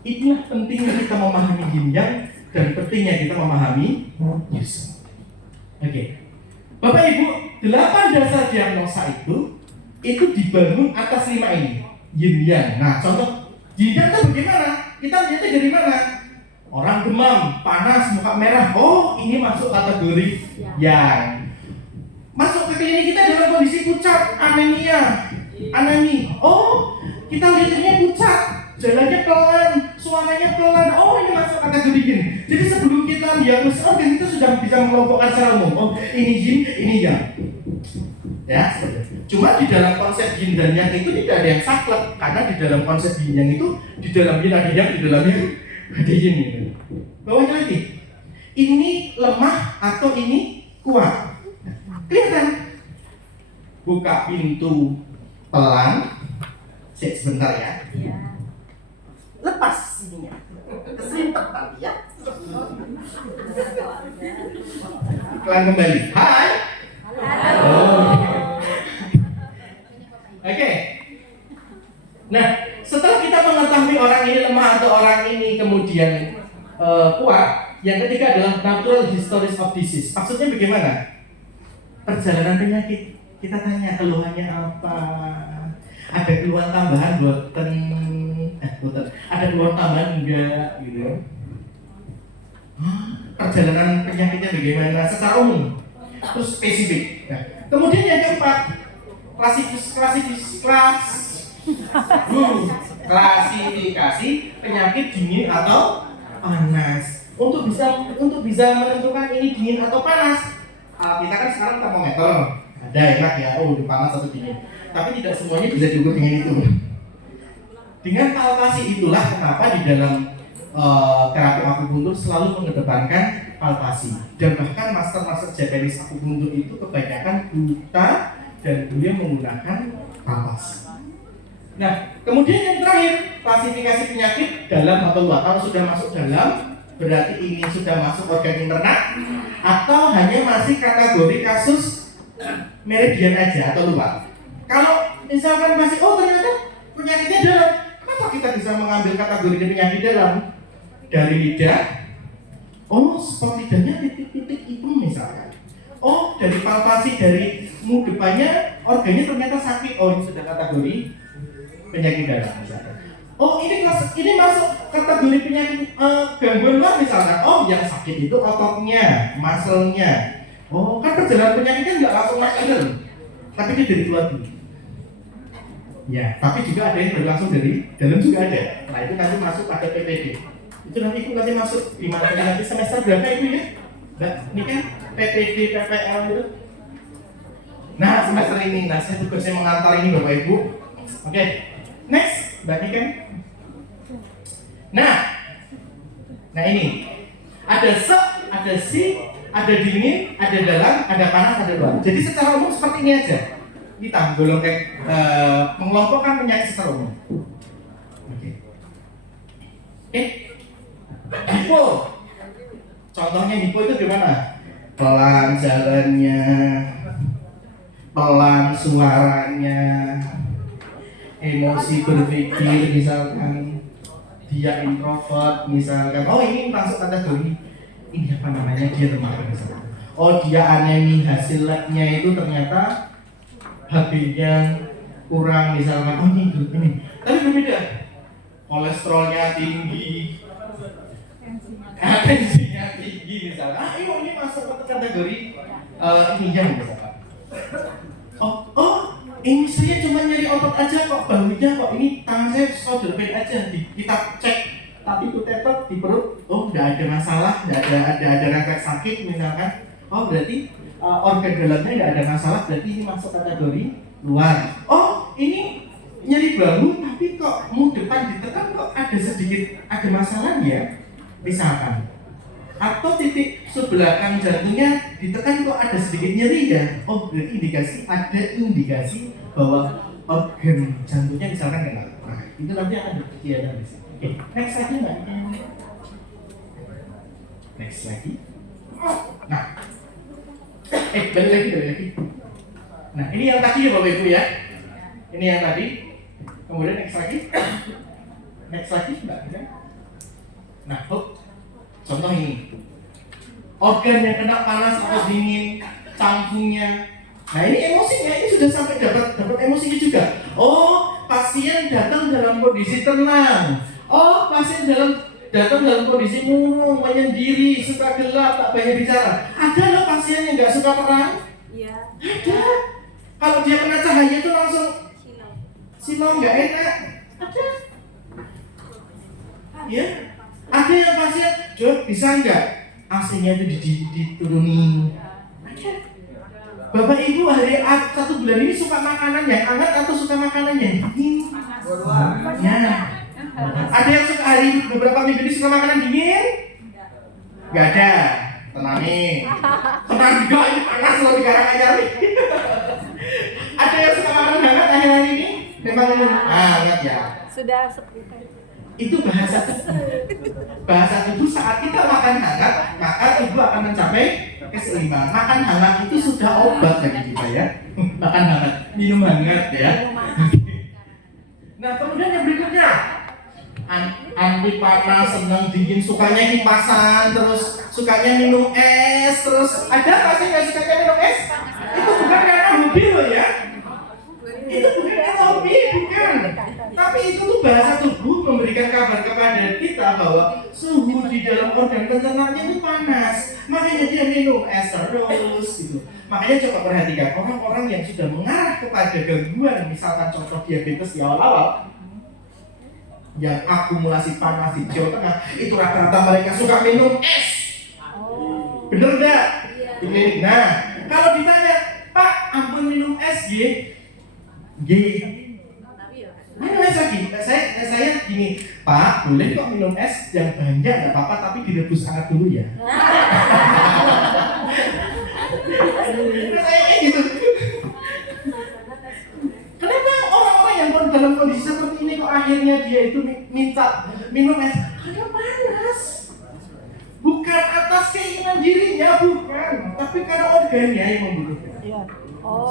Itulah pentingnya kita memahami yin yang dan pentingnya kita memahami using. Oke. Bapak Ibu, 8 dasar diagnosa itu dibangun atas 5 ini. Yin yang. Nah, contoh yin yang itu bagaimana? Kita lihatnya dari mana? Orang demam, panas, muka merah. Oh, ini masuk kategori yang. Masuk ke klinik kita dalam kondisi pucat, anemi. Oh, kita lihatnya pucat, jalannya pelan, suaranya pelan. Oh, ini masuk kategori yin. Jadi sebelum kita diagnosis organ, kita sudah bisa mengelompokkan secara umum. Oh, ini yin, ini yang. Ya, cuma di dalam konsep yin dan yang itu tidak ada yang saklek, karena di dalam konsep yin yang itu di dalam yin ada yang, di dalamnya ada yin gitu. Bawahnya lagi, ini lemah atau ini kuat? Kelihatan. Buka pintu pelan, sebentar ya. Lepas ininya, keserimpet tadi ya. Iklan kembali. Hai. Halo. Oke. Nah, setelah kita mengetahui orang ini lemah atau orang ini kemudian kuat, yang ketiga adalah natural histories of disease. Maksudnya bagaimana? Perjalanan penyakit. Kita tanya keluhannya apa? Ada keluhan tambahan buatan? Ada keluhan tambahan enggak? Gitu. Perjalanan penyakitnya bagaimana? Secara umum. Terus spesifik. Nah, kemudian yang keempat, klasifikasi penyakit dingin atau panas. Untuk bisa menentukan ini dingin atau panas, kita kan sekarang termometer, ada enak ya, oh udah panas atau dingin. Tapi tidak semuanya bisa diukur dengan itu. Dengan palpasi itulah kenapa di dalam terapi akupuntur selalu mengedepankan palpasi. Dan bahkan master Japanese akupuntur itu kebanyakan buta dan beliau menggunakan palpasi. Nah, kemudian yang terakhir, klasifikasi penyakit dalam atau luar. Kalau sudah masuk dalam, berarti ini sudah masuk organ interna atau hanya masih kategori kasus meridian aja atau luar. Kalau misalkan masih, oh ternyata penyakitnya dalam, kenapa kita bisa mengambil kategori penyakit dalam? Dari lidah, oh spot lidahnya titik-titik itu misalkan. Oh, dari palpasi dari depannya organnya ternyata sakit, oh ini sudah kategori penyakit dalam misalkan. Oh ini masuk kategori penyakit gangguan luar misalkan. Oh yang sakit itu ototnya, muscle-nya. Oh kan perjalanan penyakitnya nggak langsung masuk dalam, tapi dia dari luar dulu. Ya, tapi juga ada yang berlangsung dari dalam juga ada. Nah itu nanti masuk pada PPD. Itu nanti masuk di mana nanti semester berapa itu ya? Nah, ini kan PPD, PPL itu. Nah semester ini, saya tugasnya mengantar ini Bapak Ibu. Oke, next, Mbak Niken. Nah ini ada ada ada dingin, ada dalam, ada panas, ada luar. Jadi secara umum seperti ini aja. Kita golongkan mengelompokkan penyakit secara umum. Oke. Hipo. Contohnya hipo itu gimana? Pelan jalannya, pelan suaranya, emosi berpikir misalkan, dia introvert misalkan. Oh ini masuk kategori ini apa namanya, dia lemah misalkan. oh dia anemi, hasil labnya itu ternyata HB-nya kurang misalkan, oh ini. Tapi berbeda, kolesterolnya tinggi, tensinya tinggi misalkan, ini masuk ke kategori ininya misalkan. Oh, ini saya cuma nyari otot aja kok, bahunya kok, ini tangan saya shoulder pain aja, kita cek, tapi itu tetot di perut, oh nggak ada masalah, nggak ada refleks sakit misalkan, oh berarti organ dalamnya nggak ada masalah, berarti ini masuk kategori luar. Oh ini nyari bahu, tapi kok mu depan ditekan kok ada masalahnya, misalkan. Atau titik sebelah jantungnya ditekan kok ada sedikit nyeri ya, oh berarti ada indikasi bahwa organ jantungnya misalkan kena. Nah itu nanti akan ada di sini. Oke, next lagi mbak. Next lagi. Nah, balik lagi. Nah ini yang tadi ya bapak ibu ya. Ini yang tadi. Kemudian next lagi mbak. Nah, contoh ini, organ yang kena panas atau dingin, cangkungnya. Nah ini emosinya, ini sudah sampai dapat emosinya juga. Oh pasien datang dalam kondisi tenang. Oh pasien datang dalam kondisi murung, menyendiri, suka gelap, tak banyak bicara. Ada loh pasien yang nggak suka terang. Iya. Ada. Kalau dia kena cahaya itu langsung silau, nggak enak. Ada. Ya. Ada yang pasien, Jod, bisa nggak AC-nya itu diturunin? Ada. Bapak Ibu hari 1 bulan ini suka makanan yang hangat atau suka makanan yang dingin? Ya. Ada yang suka hari beberapa minggu ini suka makanan dingin? Nggak ada. Tenang nih. Tenang juga, ini panas loh di Karanganyar nih. Ada yang suka makanan hangat akhir-akhir ini? Memang hangat ya. Sudah seputar. Itu bahasa tubuh saat kita makan hangat, maka tubuh akan mencapai keseimbangan. Makan hangat itu sudah obat bagi kita ya. Makan hangat, minum hangat ya. Nah kemudian yang berikutnya, anti panas, senang dingin, sukanya kipasan, terus sukanya minum es, terus ada nggak sih nggak sukanya minum es? Itu bukan karena hobi loh ya. Itu bukan karena hobi, bukan. Tapi itu tuh bahasa tubuh memberikan kabar kepada kita bahwa suhu di dalam organ pencernanya itu panas. Makanya dia minum es terus gitu. Makanya coba perhatikan orang-orang yang sudah mengarah kepada gangguan, misalkan contoh diabetes di awal-awal, yang akumulasi panas di Jawa Tengah, itu rata-rata mereka suka minum es. Bener nggak? Nah, kalau ditanya, Pak, ampun minum es, minum es lagi. Saya gini, Pak, boleh kok minum es yang banyak, nggak apa-apa, tapi direbus hangat dulu ya. Saya gitu. Kenapa orang-orang yang dalam kondisi seperti ini kok akhirnya dia itu minta minum es? Karena panas. Bukan atas keinginan dirinya, bukan, tapi karena organnya yang membutuhkan.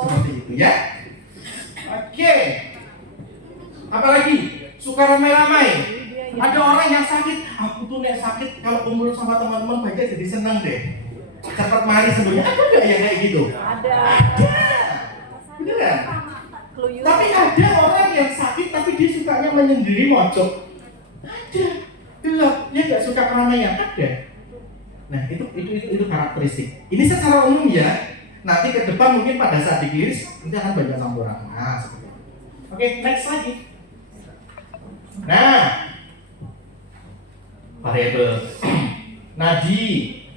Seperti itu ya. Oke. Apalagi suka ramai-ramai. Ada orang yang sakit, aku tuh nek sakit kalau kumpul sama teman-teman baca jadi seneng deh. Cepat mari sembuhnya. Ada nggak yang kayak gitu? Ada. Beneran? Tapi ada orang yang sakit tapi dia sukanya menyendiri mojok. Ada. Gelap, dia nggak suka keramaian. Ada. Nah itu karakteristik. Ini secara umum ya. Nanti ke depan mungkin pada saat dikiris nanti akan banyak campuran. Nah seperti itu. Oke, next lagi. Nah, variabel nadi,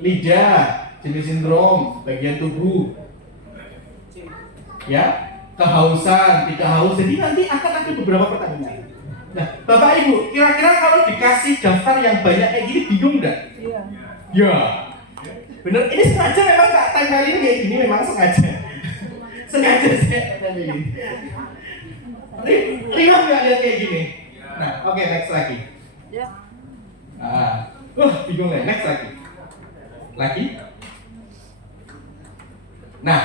lidah, jenis sindrom, bagian tubuh, ya, kehausan, tidak haus. Jadi nanti akan ada beberapa pertanyaan. Nah, Bapak Ibu, kira-kira kalau dikasih daftar yang banyak kayak gini bingung nggak? Iya. Ya, bener. Ini sengaja memang Kak timeline ini kayak gini, memang sengaja. Sengaja saya ini. Rio nggak lihat kayak gini. Nah, oke, next lagi. Ya. Bingung deh. Next lagi. Nah,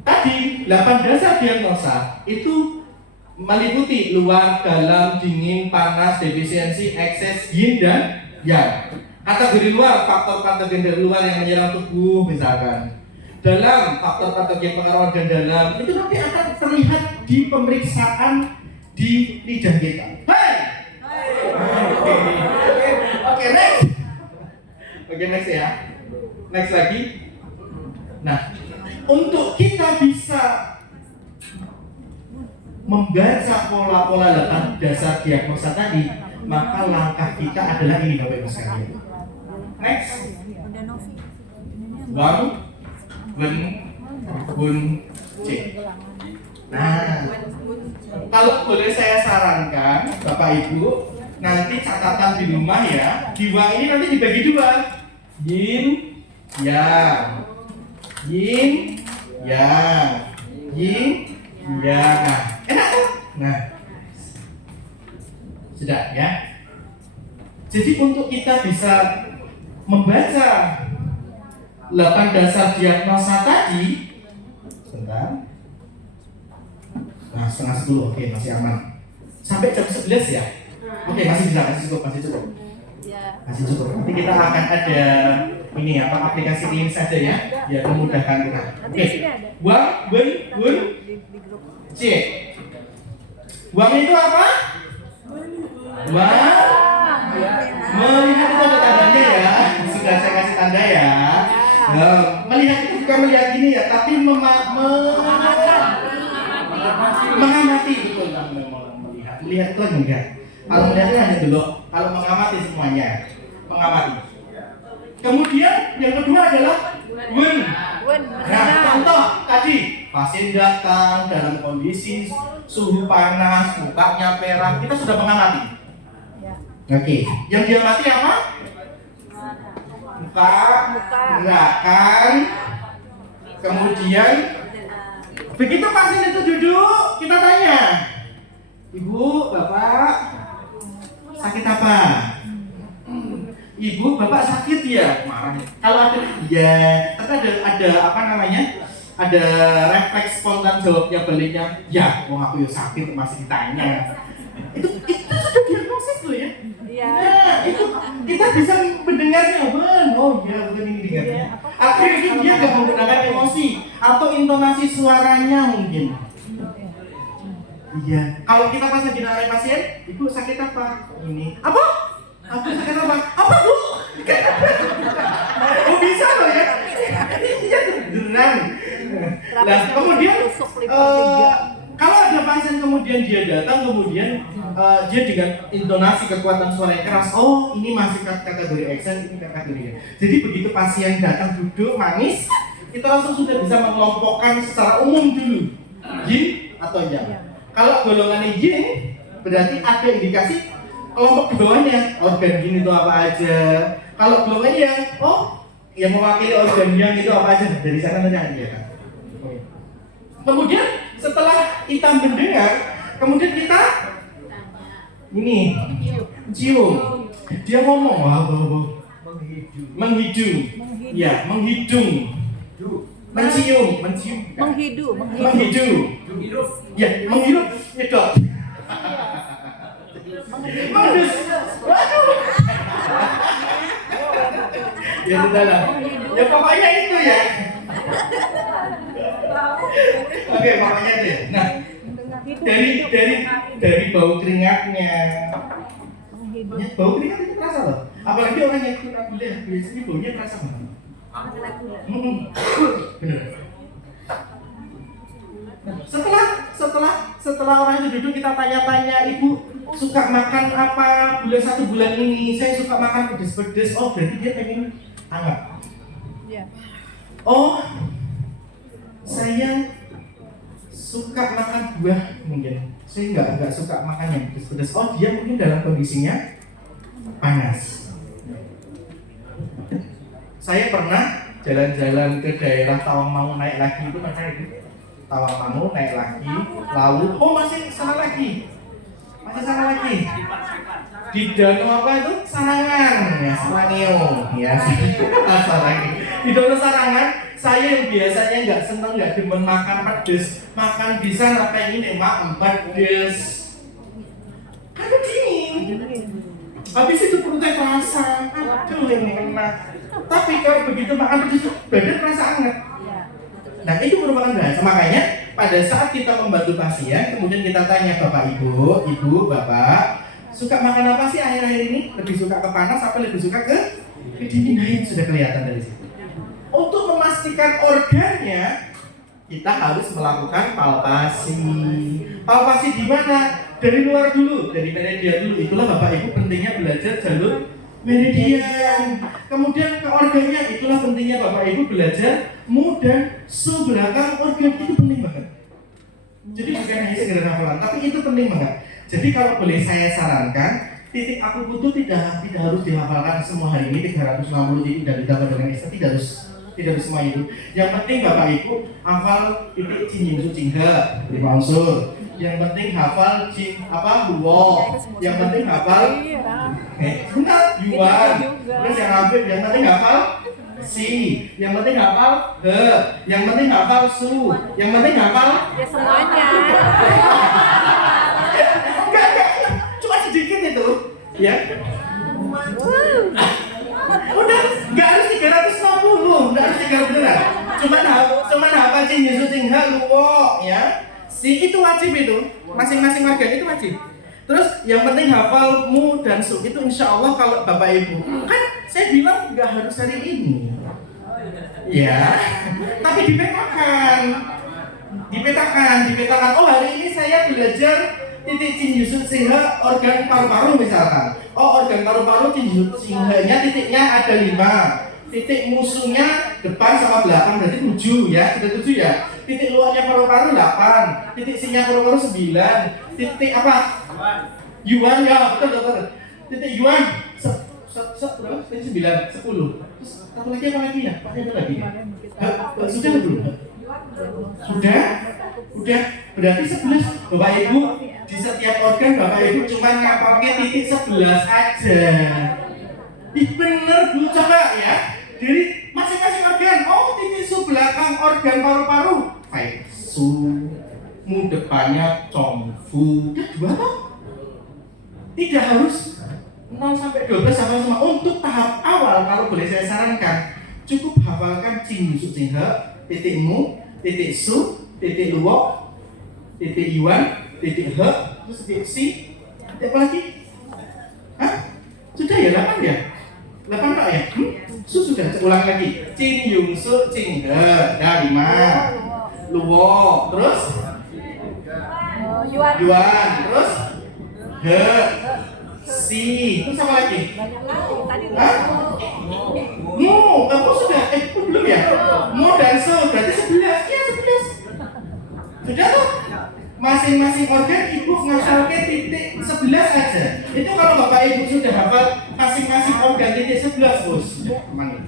tadi 8 dasar diagnosa itu meliputi luar, dalam, dingin, panas, defisiensi, ekses, yin dan yang. Kategori luar, faktor patogen dari luar yang menyerang tubuh misalkan. dalam, faktor patogen pengaruh organ dalam itu nanti akan terlihat di pemeriksaan di lidah kita. Hai. Oke, next. Oke, next ya. Next lagi. Nah, untuk kita bisa membaca pola-pola dasar diagnosa tadi, maka langkah kita adalah ini Bapak Ibu sekalian. Next. Bun, cek. Nah, kalau boleh saya sarankan, Bapak Ibu, nanti catatan di rumah ya. Jiwa ini nanti dibagi dua. Yin, yang. Yin, yang. Yin, yang. Enak kan? Nah, sudah ya. Jadi untuk kita bisa membaca 8 dasar diagnosa tadi, sebentar. Nah, setengah 10, oke, masih aman. Sampai jam 11 ya? Oke, masih bisa, masih cukup. Masih cukup. Nanti kita akan ada ini apa aplikasi link saja ya, biar memudahkan kita. Oke. Wang, bun, c. Wang itu apa? Wang. Melihat itu ada tandanya ya. Sudah saya kasih tanda ya. Nah, melihat itu bukan melihat gini ya, tapi mengamati betul kan melihat. Melihat itu kan melihat. Kalau melihat itu hanya dulu. Kalau mengamati semuanya, mengamati. Kemudian yang kedua adalah wun. Nah, contoh tadi pasien datang dalam kondisi suhu panas, mukanya merah, kita sudah mengamati. Oke, yang diamati apa? Muka, gerakan, kemudian begitu pasien itu duduk, kita tanya, Ibu, Bapak, sakit apa? Ibu, Bapak sakit ya? Marah. Kalau ada, ya, tapi ada apa namanya? Ada refleks spontan jawabnya baliknya, ya, aku ya sakit masih ditanya. Itu sudah diagnosis loh ya. Nah, itu kita bisa mendengarnya, oh ya, bukan ini dengarnya. Akhirnya dia nggak menggunakan emosi atau intonasi suaranya mungkin. Iya. Kalau kita pas lagi nanya pasien, Ibu sakit apa? Ini. Apa? Aku sakit apa? Apa Bu? Oh bisa loh ya? Iya beneran. Nah kemudian kalau ada pasien kemudian dia datang kemudian dia dengan intonasi kekuatan suara yang keras, oh ini masih kategori action, ini kategori. Jadi begitu pasien datang duduk manis, kita langsung sudah bisa mengelompokkan secara umum dulu yin atau yang. Kalau golongannya yin berarti ada indikasi kelompok di bawahnya organ yin itu apa aja. Kalau golongannya yang yang mewakili organ yang itu apa aja dari sana nanti ya kan. Kemudian setelah kita mendengar, kemudian kita ini cium. Dia ngomong menghidung. Ya, menghidung. Mencium. Menghidu. Ya, menghirup nyedot. Menghidus. Waduh. Ya sudah lah. Ya pokoknya itu ya. Oke, pokoknya itu ya. Nah, dari bau keringatnya. Ya, bau keringat itu terasa loh. Apalagi orang yang kurang gula, biasanya baunya terasa banget. Benar. Setelah orang itu duduk kita tanya-tanya, Ibu suka makan apa bulan 1 bulan ini? Saya suka makan pedes-pedes. Oh berarti dia pengen hangat. Oh saya suka makan buah mungkin. Saya nggak suka makan yang pedes-pedes. Oh dia mungkin dalam kondisinya panas. Saya pernah jalan-jalan ke daerah Tawangmangu naik lagi itu mana itu? Tawangmangu naik lagi, lalu masih sana lagi. Di danau apa itu? Sarangan, ya Sarangeo, ya. Lagi. Di danau Sarangan, saya yang biasanya nggak seneng, nggak demen makan pedes, makan di sana pengen makan pedes. Karena dingin. Habis itu perutnya terasa, aduh yang enak. Tapi kalau begitu makan pedes, badan terasa hangat. Nah itu merupakan bahasa. Makanya pada saat kita membantu pasien, kemudian kita tanya Bapak Ibu, Ibu, Bapak, suka makan apa sih akhir-akhir ini? Lebih suka ke panas apa lebih suka ke dingin? Nah itu sudah kelihatan dari situ. Untuk memastikan organnya, kita harus melakukan palpasi. Palpasi di mana? Dari luar dulu, dari meridian dulu. Itulah Bapak Ibu pentingnya belajar jalur meridian. Kemudian ke organnya, itulah pentingnya Bapak Ibu belajar mu dan su belakang organ. Itu penting banget. Jadi bukan hanya sekedar hafalan, tapi itu penting banget. Jadi kalau boleh saya sarankan, titik aku butuh tidak harus dihafalkan semua hari ini 360 ini dan ditambah dengan ekstra, tidak harus semua itu. Yang penting Bapak Ibu hafal titik jin yungsu jingga 5 unsur. Yang penting hafal jin luwo. Yang penting hafal benar yuan. Terus yang penting hafal si. Yang penting hafal he. Yang penting hafal su. Yang penting hafal Ya semuanya. enggak. Cuma sedikit itu. Ya. Udah, nggak harus 360, nggak harus 300 beneran. Cuman hafal jin yungsu jingga luwo ya. Si itu wajib itu, masing-masing organ itu wajib. Terus yang penting hafal mu dan su itu insya Allah kalau Bapak Ibu kan saya bilang nggak harus hari ini, ya. Tapi dipetakan. Oh hari ini saya belajar titik jin yungsu jingga organ paru-paru misalkan. Oh organ paru-paru jin yungsu jingganya titiknya ada 5. Titik musuhnya depan sama belakang berarti 7 ya, sudah 7 ya. Titik luarnya paru-paru 8, titik sinya paru-paru 9, titik apa? Yuan ya, betul. Titik yuan berapa? Titik 9, 10. Terus satu lagi apa lagi ya? Pak ada lagi ya? Sudah belum? Sudah? Berarti 11 Bapak Ibu di setiap organ Bapak Ibu cuma ngapalnya titik 11 aja. Bener Bu, coba ya. Dari masing-masing organ, titik su belakang organ paru-paru, fai su, mu depannya cong fu, udah 2 toh? Tidak harus 0 sampai 12 hafal semua. Untuk tahap awal kalau boleh saya sarankan, cukup hafalkan jin yungsu jingga, titik mu, titik su, titik luwo, titik yuan, titik he, terus titik si, titik apa lagi? Hah? Sudah ya 8 ya? 8 Pak ya? Sudah, ulang lagi. Jin yungsu jingga, ada 5. Luwo, terus yuan, terus he, si, terus apa lagi? Banyak lagi tadi. Hah? Mu, kamu sudah, belum ya? Mu dan su, berarti 11. Ya 11. Sudah tuh? Masing-masing organ Ibu ngafalkan titik 11 aja. Itu kalau Bapak Ibu sudah hafal masing-masing organ titik 11, Bos. Sudah aman.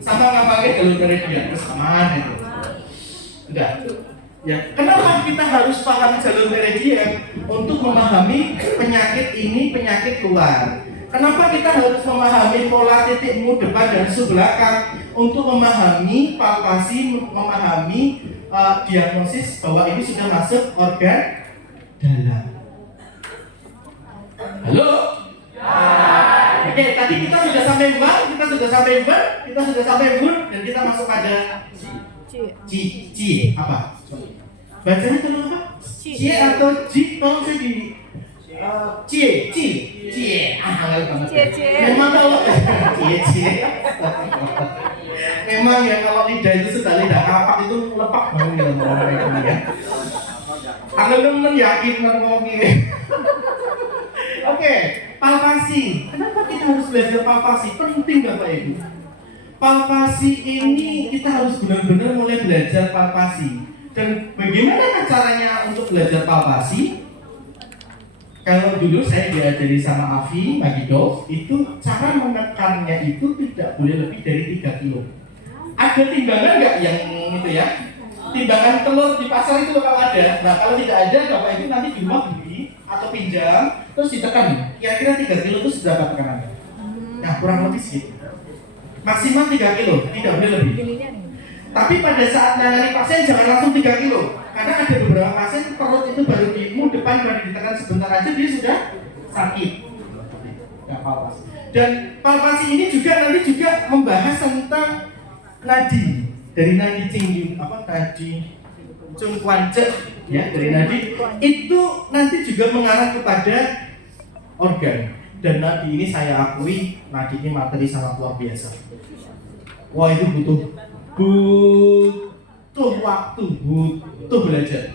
Sama ngafalkan jalur meridian, terus aman itu. Sudah. Ya, kenapa kita harus paham jalur meridian? Untuk memahami penyakit ini, penyakit luar. Kenapa kita harus memahami pola titik mu depan dan su belakang? Untuk memahami palpasi, memahami diagnosis bahwa ini sudah masuk organ dalam. Halo? Oke, tadi kita sudah sampai bun, kita sudah sampai bun, dan kita masuk pada ci. Apa? Bacanya tolong apa? Ci atau ji? Tolong saya di ci. Halal banget. Memang kalau memang ya kalau lidah itu sudah lidah kapak itu lepak banget ya ngomong ini ya. Teman yakin ngomong ini. Oke, palpasi. Kenapa kita harus belajar palpasi? Penting Bapak Ibu. Palpasi ini kita harus benar-benar mulai belajar palpasi. Dan bagaimana caranya untuk belajar palpasi? Kalau dulu saya diajari sama Afi Magidov, itu cara menekannya itu tidak boleh lebih dari 3 kilo. Ada timbangan nggak yang itu ya? Timbangan telur di pasar itu kalau ada. Nah kalau tidak ada, Bapak Ibu nanti di rumah beli atau pinjam, terus ditekan. Kira-kira 3 kilo itu sudah berapa tekanannya? Nah kurang lebih segitu. Maksimal 3 kilo, tidak boleh lebih. Tapi pada saat menangani pasien jangan langsung 3 kilo. Karena ada beberapa pasien perut itu baru mu depan baru ditekan sebentar aja dia sudah sakit. Nah, palpasi. Dan palpasi ini juga nanti juga membahas tentang nadi. dari nadi nadi Cungkwance ya, dari nadi itu nanti juga mengarah kepada organ. Dan nadi ini saya akui, nadi ini materi sangat luar biasa. Wah, itu butuh waktu, butuh belajar.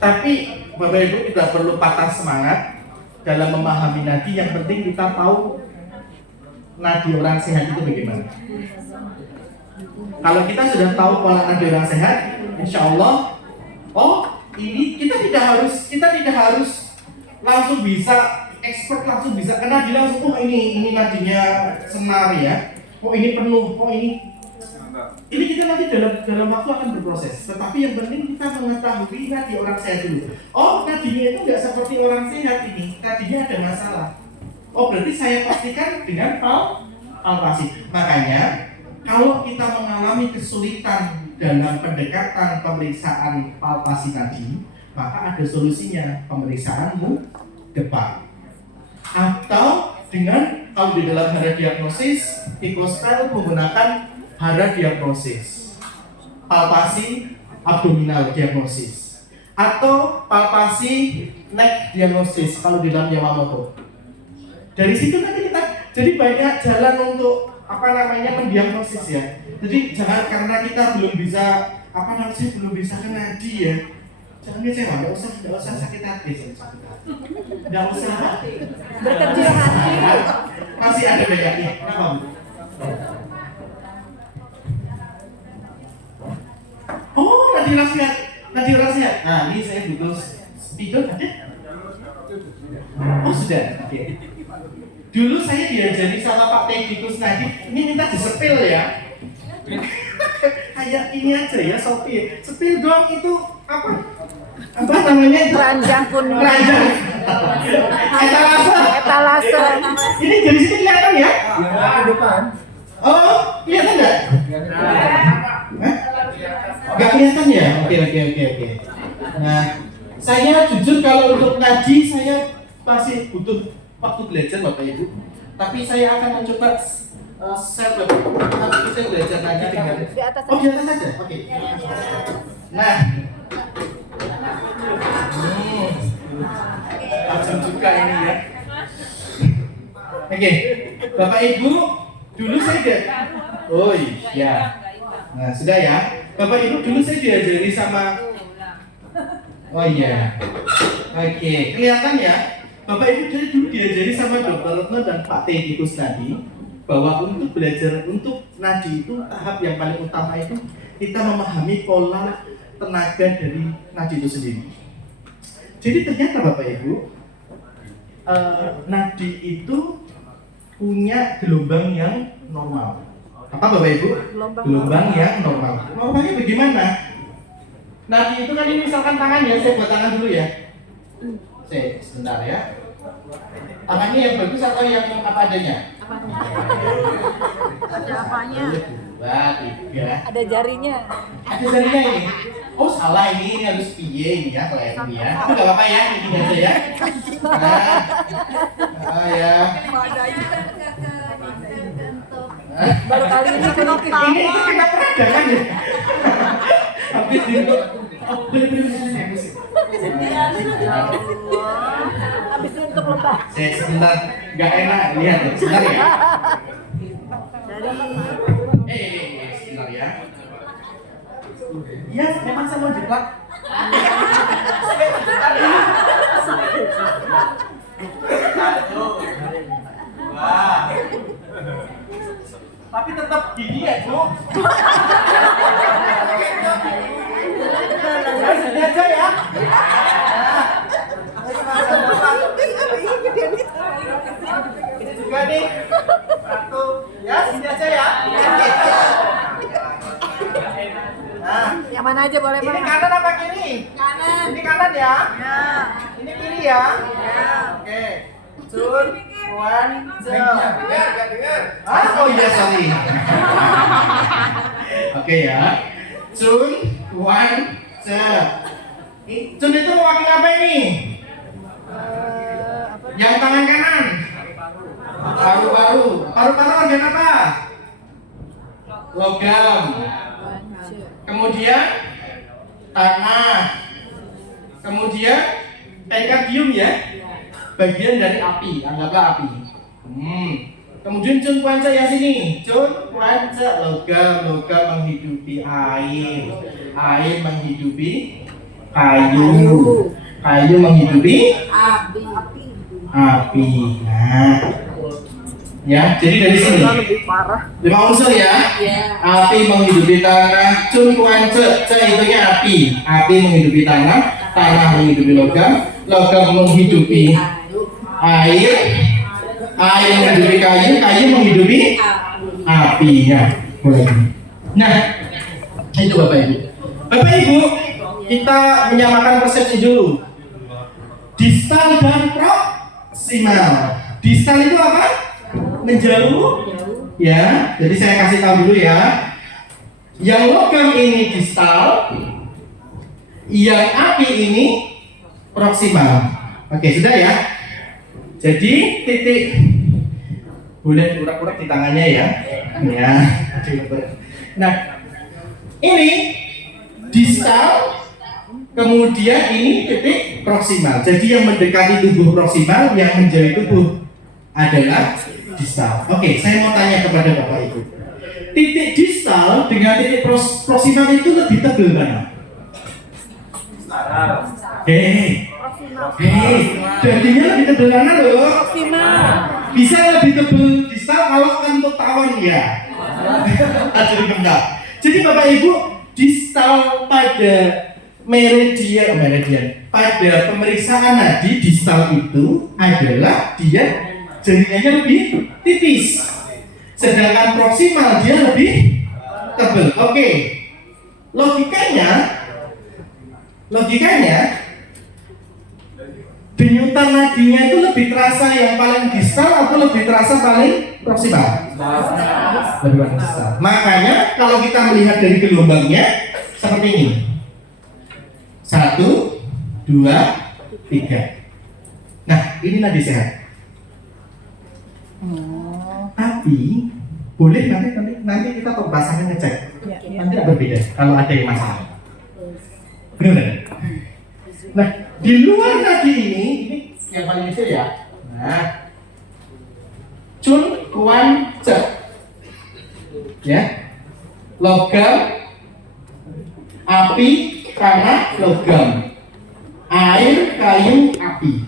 Tapi Bapak Ibu tidak perlu patah semangat dalam memahami nadi. Yang penting kita tahu nadi orang sehat itu bagaimana. Kalau kita sudah tahu pola nadi orang sehat, insya Allah, ini kita tidak harus langsung bisa expert, langsung bisa kena nadi langsung. Ini nadinya senar ya. Ini penuh. Ini kita nanti dalam waktu akan berproses. Tetapi yang penting kita mengetahui nadi orang sehat dulu. Nadinya itu nggak seperti orang sehat ini. Nadinya ada masalah. Berarti saya pastikan dengan palpasi. Makanya kalau kita mengalami kesulitan dalam pendekatan pemeriksaan palpasi nadi, maka ada solusinya, pemeriksaan depan. Atau dengan kalau di dalam hara diagnosis, Pikospel menggunakan hara diagnosis, palpasi abdominal diagnosis, atau palpasi neck diagnosis kalau di dalam Yamamoto. Dari situ nanti kita jadi banyak jalan untuk mendiagnosis ya. Jadi jangan karena kita belum bisa belum bisa ke nadi ya. Jangan kecewa, nggak usah sakit hati, nggak usah Berkecil hati. Masih ada bedanya. Kenapa? Nadi rahasia. Nah, ini saya butuh spidol ada? Sudah. Oke. Dulu saya diajari sama Pak Teddy Kusnadi, ini minta disepil ya. Kayak ini aja ya, Sophie. Sepil dong itu apa namanya? Keranjang kuning. Keranjang. Etalase. Ini dari sini kelihatan ya? Ke depan. Kelihatan nggak? Nggak kelihatan ya? Oke. Nah, saya jujur kalau untuk nadi saya masih butuh waktu belajar Bapak Ibu. Tapi saya akan mencoba saya belajar nadi dengan Di atas. di atas saja. Oke. Nah, tajam juga ini ya. Oke, Bapak Ibu, dulu saya iya. Nah, sudah ya. Bapak Ibu dulu saya diajari sama iya. Oke, kelihatan ya. Bapak Ibu dari dulu diajari sama Dr. Retno dan Pak Teddy Kusnadi bahwa untuk belajar untuk nadi itu tahap yang paling utama itu kita memahami pola tenaga dari nadi itu sendiri. Jadi ternyata Bapak Ibu, nadi itu punya gelombang yang normal. Apa Bapak Ibu? Gelombang yang normal. Normalnya bagaimana? Nadi itu kan ini misalkan tangan ya, saya buat tangan dulu ya. Sebentar ya. Tangannya yang bagus atau yang apa adanya? Ada apanya? 2, 3. Ada jarinya. Ada jarinya ini. Salah ini harus piye ini ya kalau ini ya. Tapi nggak apa-apa ya, ini aja ya. Ya. Baru kali ini Ini kita peradangan ya. Habis dibentuk. Habis itu untuk lebah. Saya sebentar nggak enak lihat ya. Sebentar ya. Sebentar ya. Iya, memang saya mau jiplak. Tapi tetap gini ya, Bu. Sini aja ya. Ini juga nih. Satu. Ya, sini aja ya. Nah, Yang mana aja boleh, ini Pak? kanan apa kiri? Kanan. Ini kanan ya? Ya. Ini kiri ya? Ya. Oke. Sun, Wan, Dengar. Iya, sorry. Oke ya. Sun, Wan, Sun itu mewakili apa ini? Yang tangan kanan. Paru-paru. Paru-paru organ apa? Logam. kemudian tanah, kemudian tekadium ya, bagian dari api, anggaplah api. Kemudian cun kuanca ya sini, cun kuanca logam menghidupi air, air menghidupi kayu menghidupi api. Nah, ya, jadi dari sini Lebih parah. 5 unsur ya. Api menghidupi tanah, cun kuance, itunya api menghidupi tanah, tanah menghidupi logam menghidupi air menghidupi kayu menghidupi api ya. Boleh. Nah, itu Bapak Ibu, kita menyamakan persepsi dulu. Distal dan proksimal. Distal itu apa? Menjauh ya, jadi saya kasih tahu dulu ya. Yang logam ini distal, yang api ini proksimal. Oke, sudah ya. Jadi titik boleh urak-urak di tangannya ya. Ya. Nah, ini distal, kemudian ini titik proksimal. Jadi yang mendekati tubuh proksimal, yang menjauhi tubuh adalah distal. Oke, saya mau tanya kepada Bapak Ibu. Titik distal dengan titik proksimal itu lebih tebal mana? Jadinya lebih tebal mana loh? Bisa lebih tebal distal kalau untuk tawon ya. Jadi Bapak Ibu, distal pada meridian pada pemeriksaan nadi distal itu adalah dia jaringannya lebih tipis, sedangkan proksimal dia lebih tebal. Oke, logikanya denyutan nadinya itu lebih terasa yang paling distal atau lebih terasa paling proksimal? Lebih distal. Makanya kalau kita melihat dari gelombangnya seperti ini, 1, 2, 3. Nah, ini nadi sehat. Tapi boleh nanti kita pembahasannya ngecek. Nanti berbeda kalau ada yang masalah. Benar. Nah, di luar nadi ini yang paling kecil ya. Nah, cun kuan ce, ya, logam, api, tanah, logam, air, kayu, api.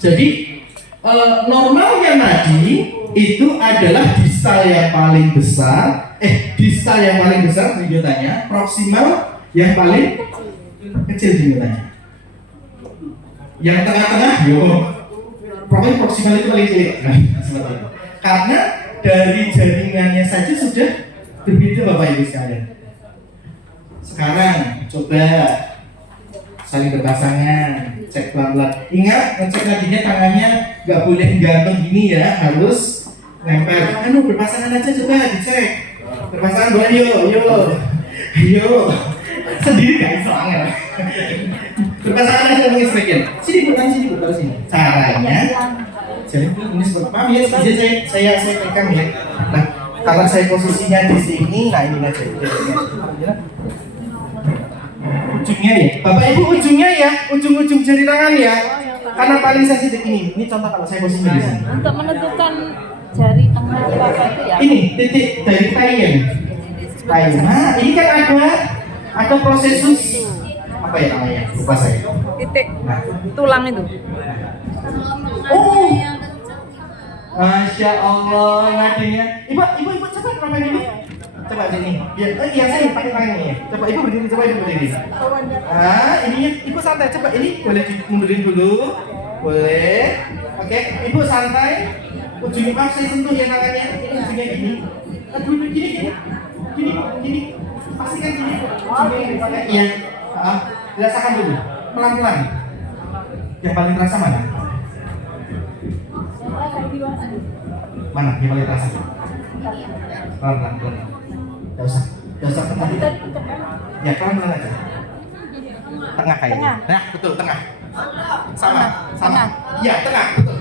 Jadi normalnya nadi itu adalah distal yang paling besar, tunjukannya, proksimal yang paling kecil tunjukannya. Yang tengah-tengah, pokoknya proksimal itu paling kecil. Nah, seperti itu. Karena dari jaringannya saja sudah berbeda Bapak Ibu sekalian. Sekarang coba saling berpasangan, cek pelan-pelan. Ingat, ngecek nadinya tangannya nggak boleh gantung gini ya, harus nempel. Berpasangan aja, coba dicek. Berpasangan boleh, yuk. Sendiri nggak bisa angin. Berpasangan aja mungkin sebagian. Sini putar sini. Caranya, jadi ini seperti apa ya? Saya pegang ya. Nah, karena saya posisinya di sini, nah ini aja. Ujungnya ya, Bapak Ibu ujungnya ya, ujung jari tangan ya. Karena paling sensitif ini. Ini contoh kalau saya posisinya di sini. Untuk menentukan jari tengah apa itu ya? Ini titik dari tayen. Nah, ini kan ada proses apa ya namanya? Lupa saya. Titik Nah, tulang itu. oh, Masya Allah nadinya. Ibu coba ngapain ini? Coba sini. Biar, iya saya pakai tangan ini. Coba ibu berdiri. Ah, ini ibu santai. Coba ini boleh dimundurin dulu. Boleh. Oke, ibu santai. Ujungnya pas saya sentuh ya tangannya. Ujungnya gini. Aduh, gini. Pastikan gini. Ujungnya iya. Rasakan dulu. Pelan-pelan. Yang paling terasa mana? Mana yang paling terasa? Pelan-pelan. Gak usah pelan. Ya pelan-pelan aja. Tengah kayaknya. Nah, betul tengah. Sama. Ya tengah, betul.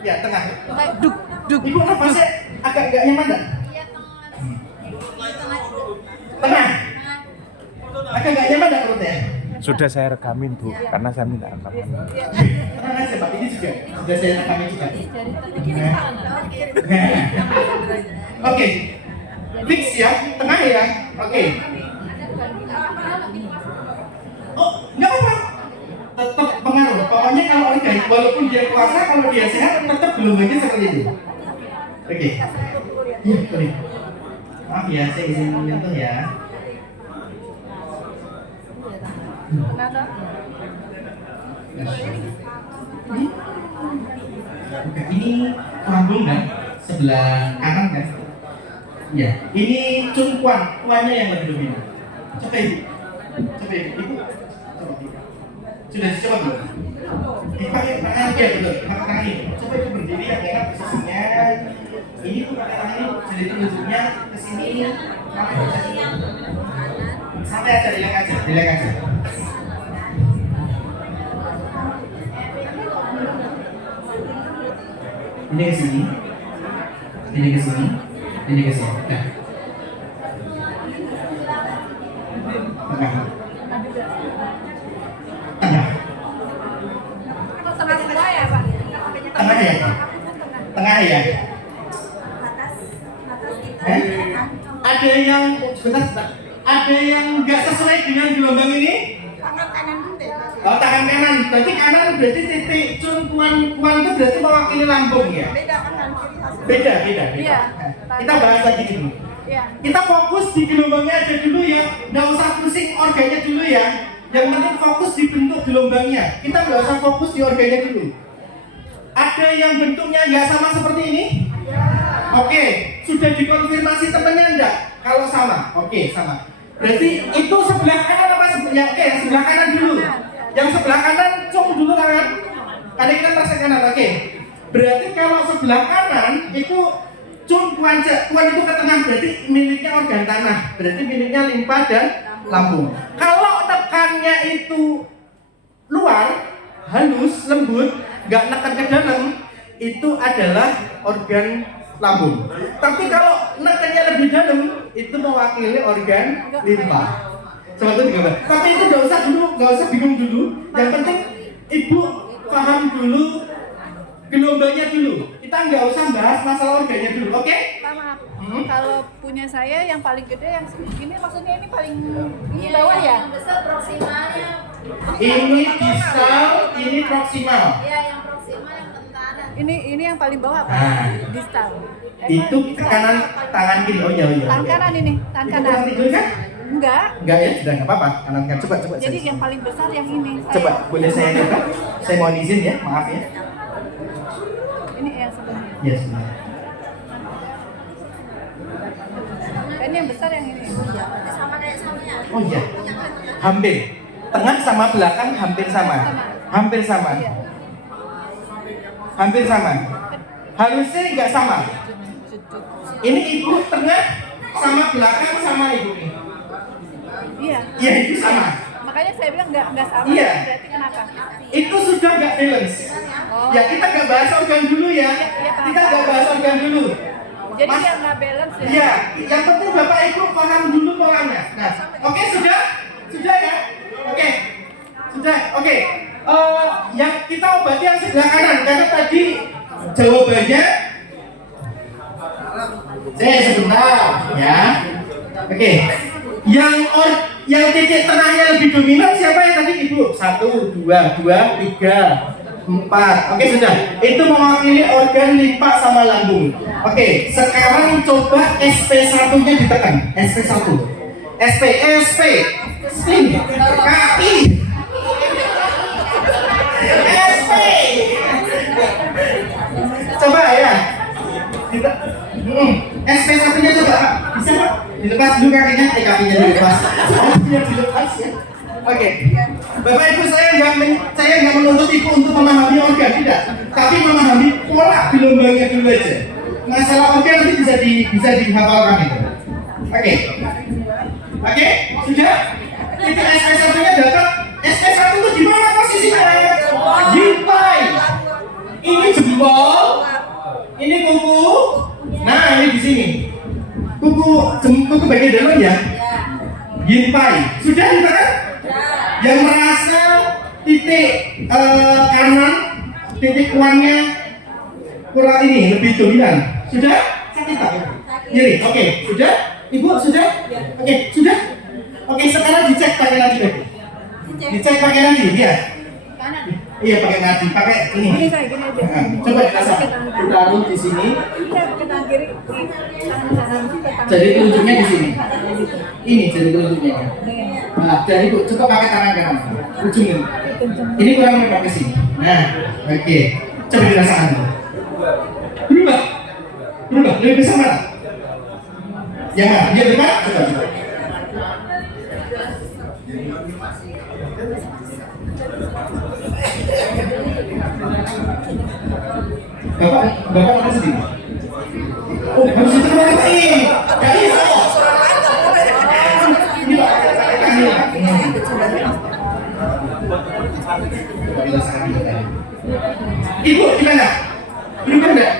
Ya tengah. Kayak duk. Ibu nafasnya agak nyaman enggak? Iya, tengah. Tengah. Sudah saya rekamin Bu, karena saya minta rekaman. Tenang aja Pak, ini juga sudah saya rekamin juga. Oke, fix ya, tengah ya. Oke. Oh, nggak apa-apa. Tetap pengaruh. Pokoknya kalau organik, walaupun dia puasa, kalau dia sehat, tetap gelombangnya seperti itu. Oke. Iya, boleh. Maaf ya, saya izin menyentuh ya. Oke, ini lambung kan? Sebelah kanan kan? Ya, ini cungkuan, kuahnya yang lebih dominan. Coba ibu, ibu, coba ibu. Sudah dicoba belum? Dipakai tangan ya betul, pakai tangan ini. Coba ibu berdiri yang enak posisinya. Ini tuh pakai tangan ini, jadi telunjuknya ke sini. Santai aja, relax aja. Ini ke sini. Nah. Tengah ya. Ada yang sebentar. Ada yang nggak sesuai dengan gelombang ini? Oh, tangan kanan. Berarti kanan berarti titik kuan itu berarti mewakili lambung ya? Beda. Iya. Kita bahas lagi dulu. Iya. Kita fokus di gelombangnya aja dulu ya. Nggak usah pusing organnya dulu ya. Yang penting fokus di bentuk gelombangnya. Kita nggak usah fokus di organnya dulu. Ada yang bentuknya nggak sama seperti ini? Oke, sudah dikonfirmasi temannya enggak? Kalau sama, oke sama. Berarti itu sebelah kanan apa sebelah? Oke, yang sebelah kanan dulu. Yang sebelah kanan, cung dulu tangan. Karena kita merasa kanan, oke. Berarti kalau sebelah kanan itu cung kuan itu ke tengah, berarti miliknya organ tanah. Berarti miliknya limpa dan lambung. Kalau tekannya itu luar, halus, lembut, nggak nekan ke dalam, itu adalah organ lambung. Tapi kalau nekannya lebih dalam, itu mewakili organ limpa. Seperti itu juga. Tapi itu nggak usah bingung dulu. Yang penting ibu paham dulu gelombangnya dulu. Kita nggak usah bahas masalah organnya dulu, oke? Maaf. Kalau punya saya yang paling gede yang ini maksudnya ini paling ini bawah ya? Yang besar proksimalnya. Ini distal, ini proksimal. Iya, yang proksimal yang tentara. Ini yang paling bawah apa? Nah. Distal. Itu tekanan tangan kiri. Oh iya. Tangan kanan ini, tangan Itu kanan. kurang tidur kan? Enggak. Enggak ya, sudah nggak apa-apa. Kanan kan coba. Jadi saya. yang paling besar yang ini. Coba, boleh saya coba? Saya mohon izin ya, maaf ya. Ini yang sebelumnya. Ya, sebentar. Kan yang besar yang ini. Sama kayak samanya. Oh iya. Hampir. Tengah sama belakang hampir sama. Hampir sama. Iya. Hampir sama. Harusnya nggak sama. Ini ibu tengah sama belakang sama ibu nih. Iya. Iya, itu sama. Makanya saya bilang nggak sama. Iya. Berarti kenapa? Itu sudah nggak balance. Oh. Ya kita nggak bahas organ dulu ya. Iya, Pak. Kita nggak bahas organ dulu. Jadi Mas- yang nggak balance ya? Iya, yang penting Bapak Ibu paham dulu polanya. Nah, oke sudah? Sudah ya? Oke. Sudah, oke. Yang kita obati yang sebelah kanan karena tadi jawabannya saya sebentar ya. Oke. Yang titik tengahnya lebih dominan siapa yang tadi Ibu? 1, 2, 3, 4. Oke sudah. Itu mewakili organ limpa sama lambung. Oke, sekarang coba SP1-nya ditekan. SP1. SP. Sting. Kaki. SP. Coba ya. SP1-nya coba. Bisa Pak? Dilepas dulu kakinya. Kakinya dilepas. Kakinya dilepas ya. Oke. Bapak Ibu, saya nggak menuntut Ibu untuk memahami organ, tidak. Tapi memahami pola gelombangnya dulu aja. Masalah organ nanti bisa dihafalkan itu. Oke, sudah. Titik SP1-nya dapat. SP1 itu di mana posisinya? Jimpai. Ini jempol. Ini kuku. Nah, ini di sini. Kuku bagian dalam ya. Jimpai. Sudah ditekan? Yang merah titik kanan, titik kuannya kurang ini, lebih dominan. Sudah? Sakit tak? Nyeri? Oke, sudah? Ibu sudah? Oke, sudah? Oke, sekarang dicek pakai nadi lagi. Dicek pakai nadi, ya. Kanan. Iya, pakai nadi, pakai ini. Gini saya, gini aja. Nah, coba dirasakan. Taruh di sini. Iya, pakai tangan kiri. Kanan kita tangan. Jadi telunjuknya di sini. Gitu. Ini jadi telunjuknya. Nih. Nah, jadi Bu, coba pakai tangan kanan. Ujungin. Ini kurang lebar ke sini. Nah, oke. Coba dirasakan dulu. Berubah. Berubah. Lebih besar mana? Yang mana? Yang depan? Coba. Bapak ada sedih. Oh, harus ditekan lagi. Gak bisa. Ini Pak. Coba dirasakan dulu tadi. Ibu, gimana? Berubah enggak?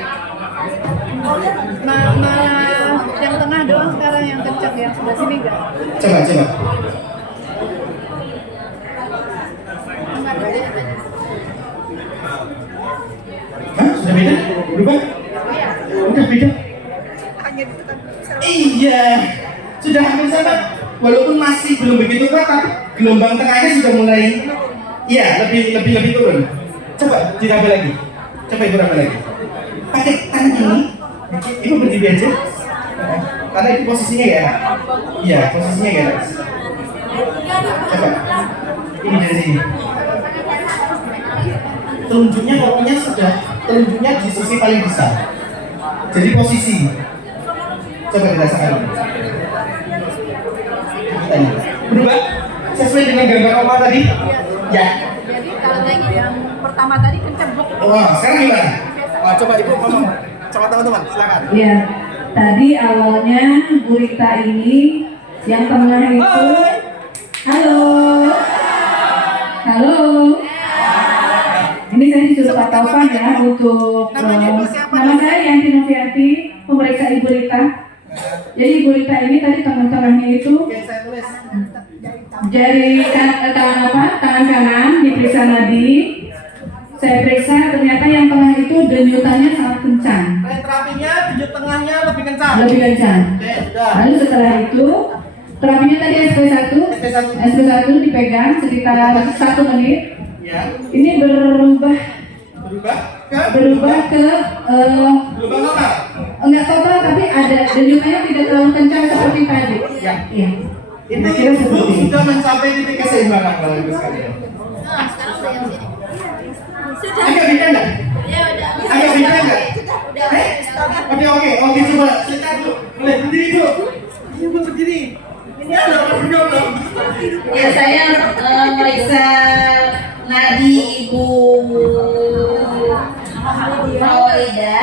Malah yang tengah doang sekarang yang kencang, yang sebelah sini enggak. Coba, coba. Hah? Sudah beda? Berubah? Udah beda? Iya, sudah hampir sama. Walaupun masih belum begitu kuat, tapi gelombang tengahnya sudah mulai, iya, lebih turun. Coba ditambah lagi. Coba ibu tambah lagi. Pakai tangan ini, ibu berdiri aja. Karena itu posisinya ya. Iya, posisinya ya. Coba. Ini dari sini. Telunjuknya kopinya sudah, telunjuknya di sisi paling besar. Jadi posisi. Coba dirasakan. Berubah sesuai dengan gambar oma tadi? Ya. Jadi kalau yang pertama tadi kencang. Wah, sekarang gimana? Wah, coba ibu ngomong sama teman-teman, silakan. Ya, tadi awalnya gurita ini yang tengah itu, halo, halo. Ini saya disuruh Pak Taufan ya untuk nama saya Yanti Noviati, pemeriksa Ibu Rita. Jadi Ibu Rita ini tadi tengah-tengahnya itu Oke, saya tulis. jari tangan kanan diperiksa nadi. Saya periksa ternyata yang tengah itu denyutannya sangat kencang. Terapinya denyut tengahnya lebih kencang. Lebih kencang. Oke, sudah. Lalu setelah itu terapinya tadi SP1 SP1 dipegang sekitar 1 menit. Ya. Ini berubah Berubah ke? ke Berubah apa? enggak total, tapi ada denyutannya tidak terlalu kencang seperti tadi. Ya. Iya. Ini Kira ibu seperti itu. sudah mencapai titik keseimbangan kalau ibu sekalian. Nah, sekarang udah yang sini. Sudah. Agak beda enggak? Ya udah. Agak beda enggak? Udah. Oke, coba sikat dulu. Boleh berdiri dulu. Iya, Bu, berdiri. Ini ada apa belum? Ya, saya meriksa nadi Ibu Maulida.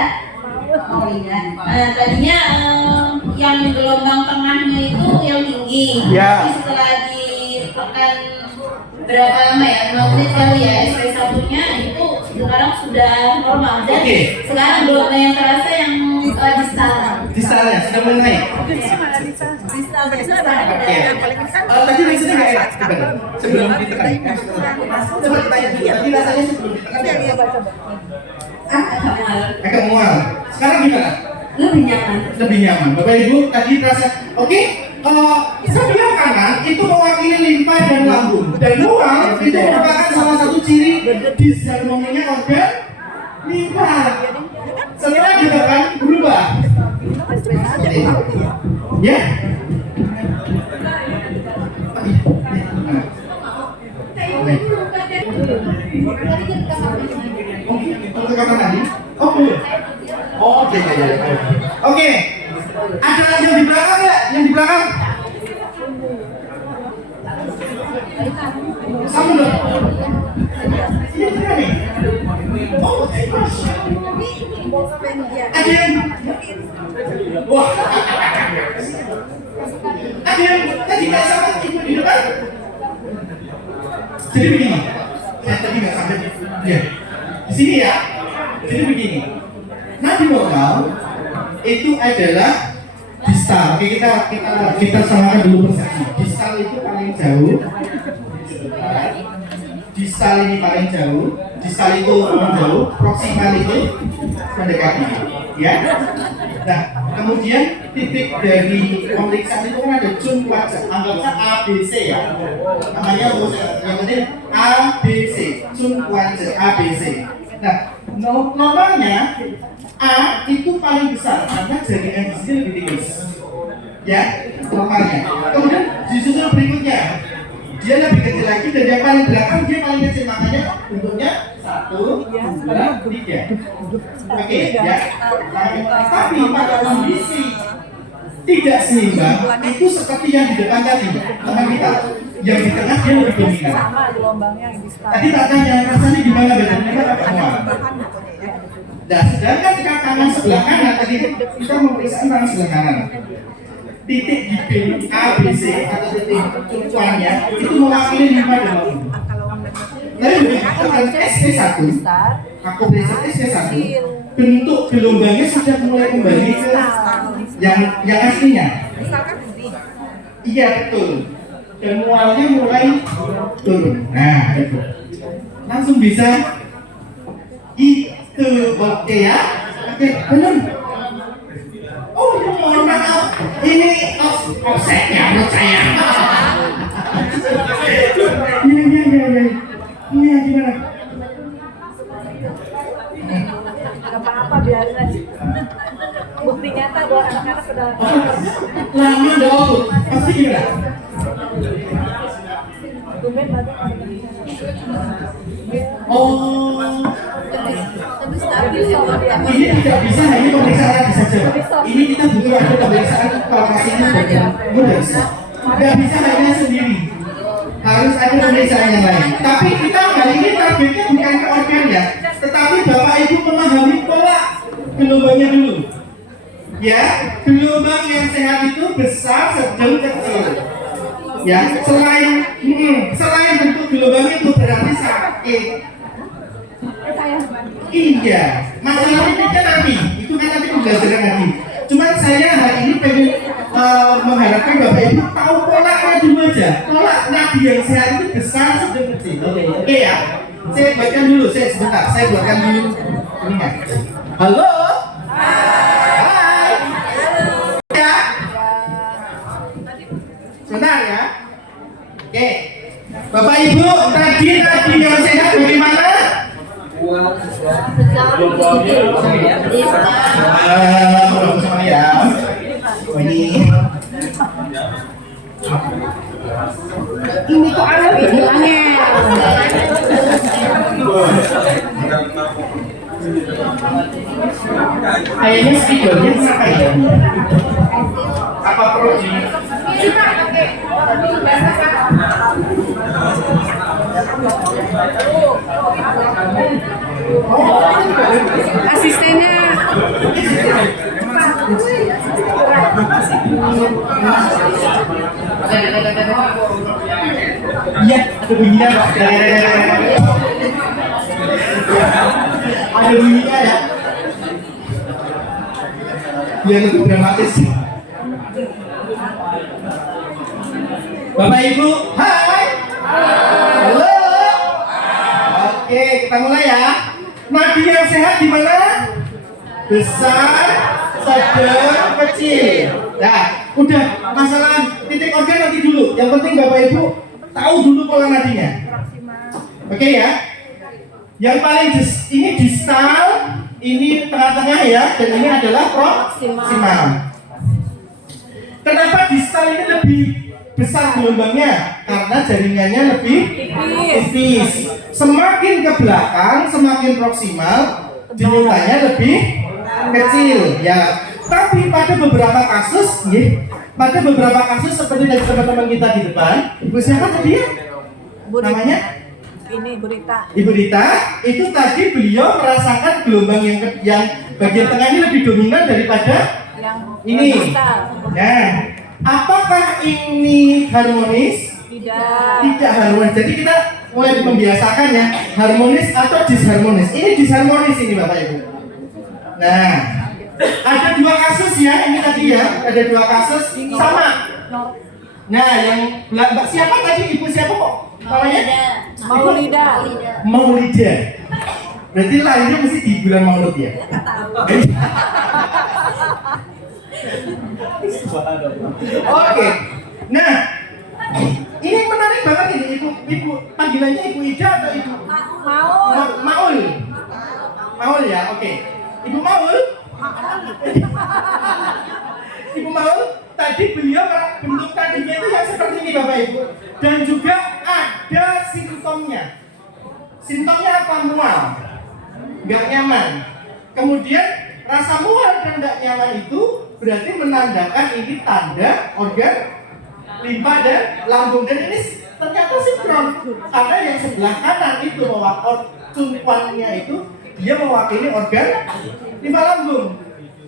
Tadinya yang gelombang tengahnya itu yang tinggi. Ya. Tapi setelah ditekan berapa lama ya? 5 menit kali ya. SP1-nya itu sekarang sudah normal. Dan Oke. sekarang gelombang yang terasa yang distal. Distalnya sudah mulai naik. Oke. Tadi rasanya nggak enak sebenarnya. Sebelum ditekan. Coba ditanya dulu. Tadi rasanya sebelum ditekan. Agak mual. Sekarang gimana? Lebih nyaman. Lebih nyaman. Bapak Ibu tadi terasa. Oke. Sebelah kanan itu mewakili limfa dan lambung. Dan mual itu merupakan salah satu ciri disharmoninya organ limfa. Setelah ditekan berubah. Ya. Untuk kapan tadi? Oh, belum. Oh, oke, ya. Oke. Ada yang di belakang nggak? Yang di belakang? Sama dong. Ini benar nih. Oh, ada yang. Wah. Ada yang tadi nggak sama ibu di depan. Jadi begini. Saya tadi nggak sampai. Ya. Di sini ya. Jadi begini. Nadi normal itu adalah distal. Oke, kita samakan dulu persepsi. Distal itu paling jauh. distal ini paling jauh, distal itu paling jauh, proksimal itu mendekati, ya. Nah, kemudian titik dari pemeriksaan itu kan ada cun wajah, anggapnya ABC ya. Namanya yang penting ABC, cun wajah ABC. Nah, normalnya A itu paling besar karena jaringan di sini lebih tipis, ya, normalnya. Kemudian disusul berikutnya, dia lebih kecil lagi dan yang paling belakang dia paling kecil, makanya bentuknya 1, 2, 3. Oke, ya. Tapi pada kondisi tidak seimbang itu seperti yang di depan tadi, teman kita. Yang di tengah dia lebih dominan. Sama gelombangnya yang di start. Tadi tak tanya rasanya gimana bedanya kita pakai mual. Nah, sedangkan kanan sebelah kanan tadi kita memeriksa tangan sebelah kanan. Titik di B, A, B, C atau titik cukupannya itu mewakili 5 dan 10. Tapi berdasarkan SP1, aku berdasarkan SP1, bentuk gelombangnya sudah mulai kembali ke yang aslinya. Iya betul. Dan mualnya mulai turun. Nah, itu. Langsung bisa itu oke ya. Oke, benar. Oh, mohon maaf. Ini offsetnya menurut saya. Iya, gimana? Gak apa-apa, biarin aja. Bukti nyata bahwa anak-anak sudah Lama dong. Pasti gimana? tumben banget. Oh, Tapi stabil ya Pak. ini tidak bisa hanya pemeriksaan tadi saja. Ini kita butuh ada pemeriksaan palpasinya bagian mudah. Tidak bisa hanya sendiri. Harus ada pemeriksaan yang lain. Tapi kita kali ini targetnya bukan ke organ ya, tetapi Bapak Ibu memahami pola gelombangnya dulu. Ya, gelombang yang sehat itu besar, sedang, kecil. Ya, selain bentuk gelombang itu berarti sakit. Iya, masalahnya kita nanti, itu kan nanti pembelajaran nanti. Cuman saya hari ini pengen mengharapkan Bapak Ibu tahu polanya dulu aja. Pola nadi yang sehat itu besar, sedang, kecil. Oke ya. Saya buatkan dulu, sebentar. Saya buatkan dulu. Ini kan. Halo. Hai. Ya. Sebentar ya. Oke. Bapak Ibu, tadi nadi yang sehat bagaimana? Sama ya. Ini kok ada bilangnya. Kayaknya speakernya siapa ya? Apa perlu di? Asistennya Iya, ada bunyinya Pak. Ada bunyinya ya. Biar lebih dramatis. Bapak Ibu, hai. Halo. Oke, kita mulai ya. Nadi yang sehat di mana? Besar, sedang, kecil. Nah, udah masalah titik organ nanti dulu. Yang penting Bapak Ibu tahu dulu pola nadinya. Oke ya. Yang paling ini distal, ini tengah-tengah ya, dan ini adalah proksimal. Kenapa distal ini lebih besar gelombangnya? Karena jaringannya lebih tipis. Semakin ke belakang, semakin proksimal, denyutanya lebih kecil ya. Tapi pada beberapa kasus, pada beberapa kasus seperti dari teman-teman kita di depan, Ibu siapa tadi ya? Namanya? ini berita. Ibu Rita, itu tadi beliau merasakan gelombang yang bagian tengah ini lebih dominan daripada Yang ini. besar. Nah, apakah ini harmonis? Tidak. Tidak harmonis. Jadi kita mulai membiasakan ya, harmonis atau disharmonis. Ini disharmonis ini Bapak Ibu. Nah, ada dua kasus ya, ini tadi ya, ada dua kasus sama. Nah, yang siapa tadi? Ibu siapa kok? Namanya? Maulida. Maulidah. Berarti lahirnya mesti di bulan Maulud ya? Oke. Nah, ini menarik banget ini ibu panggilannya Ibu Ida atau Ibu Maul? Maul ya, oke. Ibu Maul? Ibu Maul, tadi beliau bentuk tadinya itu yang seperti ini Bapak Ibu. Dan juga ada simptomnya. Simptomnya apa? Mual, nggak nyaman. Kemudian rasa mual dan nggak nyaman itu berarti menandakan ini tanda organ limpa dan lambung. Dan ini ternyata sinkron karena yang sebelah kanan itu cungkuannya itu dia mewakili organ limpa lambung.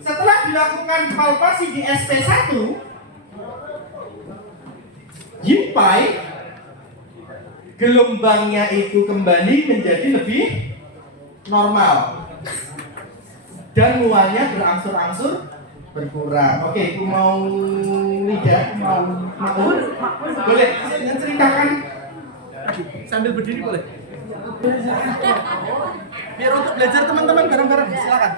Setelah dilakukan palpasi di SP1, Yimpai gelombangnya itu kembali menjadi lebih normal dan mualnya berangsur-angsur berkurang. Oke, aku mau lidah, mau boleh ceritakan sambil berdiri boleh? Biar untuk belajar teman-teman bareng-bareng, silakan.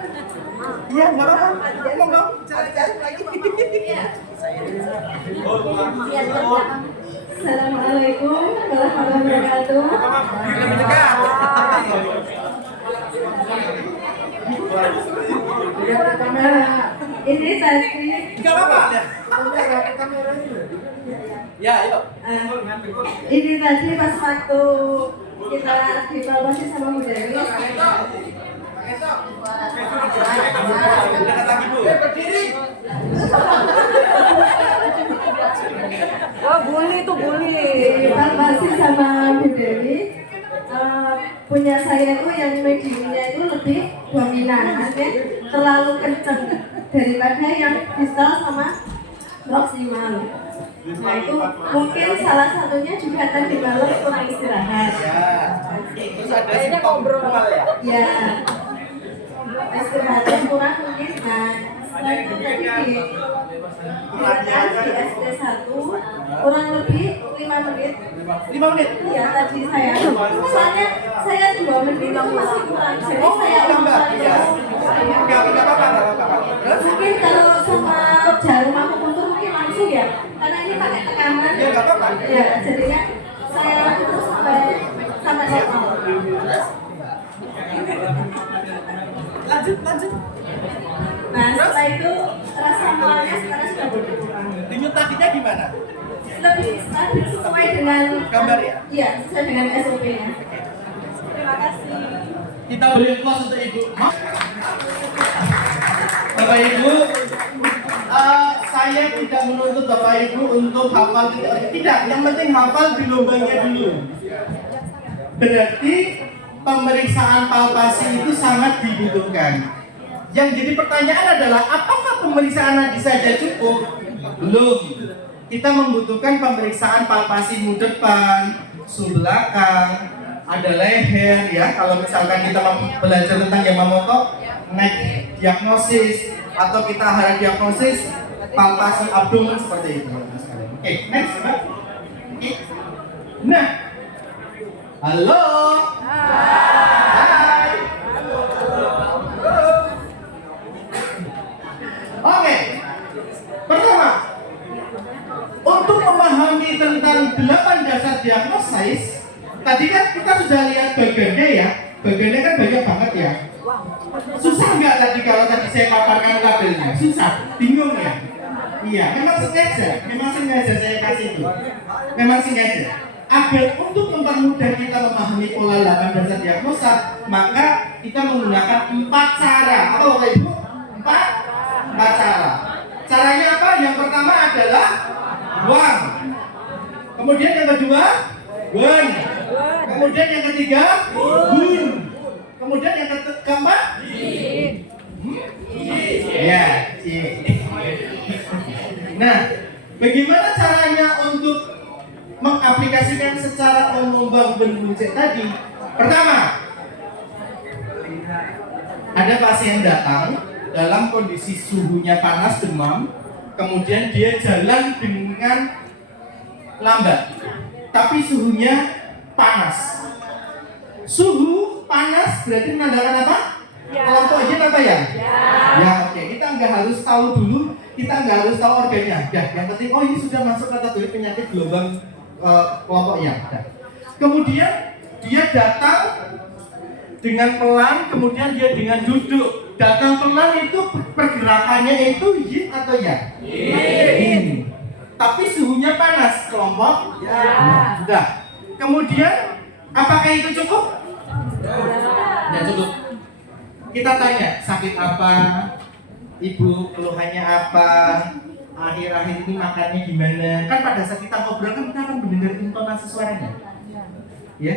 Iya, nggak apa-apa. Ngomong, cari lagi. Assalamualaikum warahmatullahi wabarakatuh. Lebih dekat. Ini tadi Nggak apa-apa ya. Ya, yuk. ini tadi pas waktu kita dipalpasi sama Bu Dewi. Dekat lagi Bu. Berdiri. Oh, bully tuh bully. Dipalpasi sama Bu Dewi. Punya saya itu yang mediumnya itu lebih dominan, artinya terlalu kenceng daripada yang distal sama proximal. Nah itu mungkin salah satunya juga tadi malam kurang istirahat. Ya. Terus ada simptom mual ya. Ya, istirahatnya kurang mungkin. Nah setelah itu tadi di SD1 kurang lebih 5 menit. 5 menit. Iya tadi saya. Soalnya saya 2 menit itu masih kurang. Jadi saya Enggak apa-apa. mungkin kalau sama jarum akupuntur mungkin langsung ya, karena ini pakai tekanan. Ya nggak apa-apa. Ya, jadinya saya lakukan terus sampai normal. Lanjut. Nah setelah itu rasa mualnya sekarang sudah berkurang. Denyut nadinya gimana? Lebih stabil sesuai dengan Gambar ya? Iya, sesuai dengan SOP-nya. Terima kasih. Kita beri aplaus untuk Ibu. Bapak Ibu, saya tidak menuntut Bapak Ibu untuk hafal tidak. Yang penting hafal gelombangnya dulu. Berarti pemeriksaan palpasi itu sangat dibutuhkan. Yang jadi pertanyaan adalah apakah pemeriksaan nadi saja cukup? Belum. Kita membutuhkan pemeriksaan palpasi mu depan, su belakang, ada leher ya. Kalau misalkan kita belajar tentang Yamamoto, neck diagnosis atau kita hara diagnosis, palpasi abdomen seperti itu. Oke, next. Nah, halo. Hai. Oke. Pertama, untuk memahami tentang 8 dasar diagnosis, tadi kan kita sudah lihat bagiannya ya. Bagiannya kan banyak banget ya. Susah nggak tadi kalau tadi saya paparkan labelnya? Susah, bingung ya? Iya, memang sengaja saya kasih itu. Memang sengaja. Agar untuk mempermudah kita memahami pola 8 dasar diagnosa, maka kita menggunakan 4 cara. Apa Bapak Ibu? 4 cara. Caranya apa? Yang pertama adalah Wang. Kemudian yang kedua, Wen. Kemudian yang ketiga, Bun. Kemudian yang keempat, ya, Nah, bagaimana caranya untuk mengaplikasikan secara umum Bang Benbucek tadi? Pertama, ada pasien datang dalam kondisi suhunya panas, demam, kemudian dia jalan dengan lambat, tapi suhunya panas. Suhu panas berarti menandakan apa? Kelompok yin apa ya? Ya, oke. Kita nggak harus tahu dulu, kita nggak harus tahu organnya. Ya, yang penting oh ini sudah masuk kategori penyakit gelombang kelompok yang. Nah. Kemudian dia datang dengan pelan, kemudian dia dengan duduk. Datang pelan itu pergerakannya itu yin atau yang? Yin. Tapi suhunya panas, kelompok ya. Sudah. Kemudian apakah itu cukup? Tidak cukup. Kita tanya sakit apa, ibu keluhannya apa, akhir-akhir ini makannya gimana. Kan pada saat kita ngobrol kan kita akan mendengar intonasi suaranya. Ya.